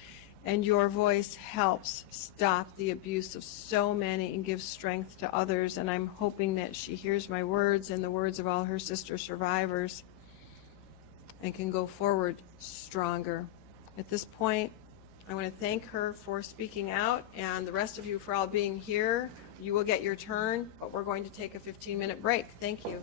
and your voice helps stop the abuse of so many and gives strength to others, and I'm hoping that she hears my words and the words of all her sister survivors and can go forward stronger. At this point, I want to thank her for speaking out, and the rest of you for all being here. You will get your turn, but we're going to take a 15-minute break. Thank you.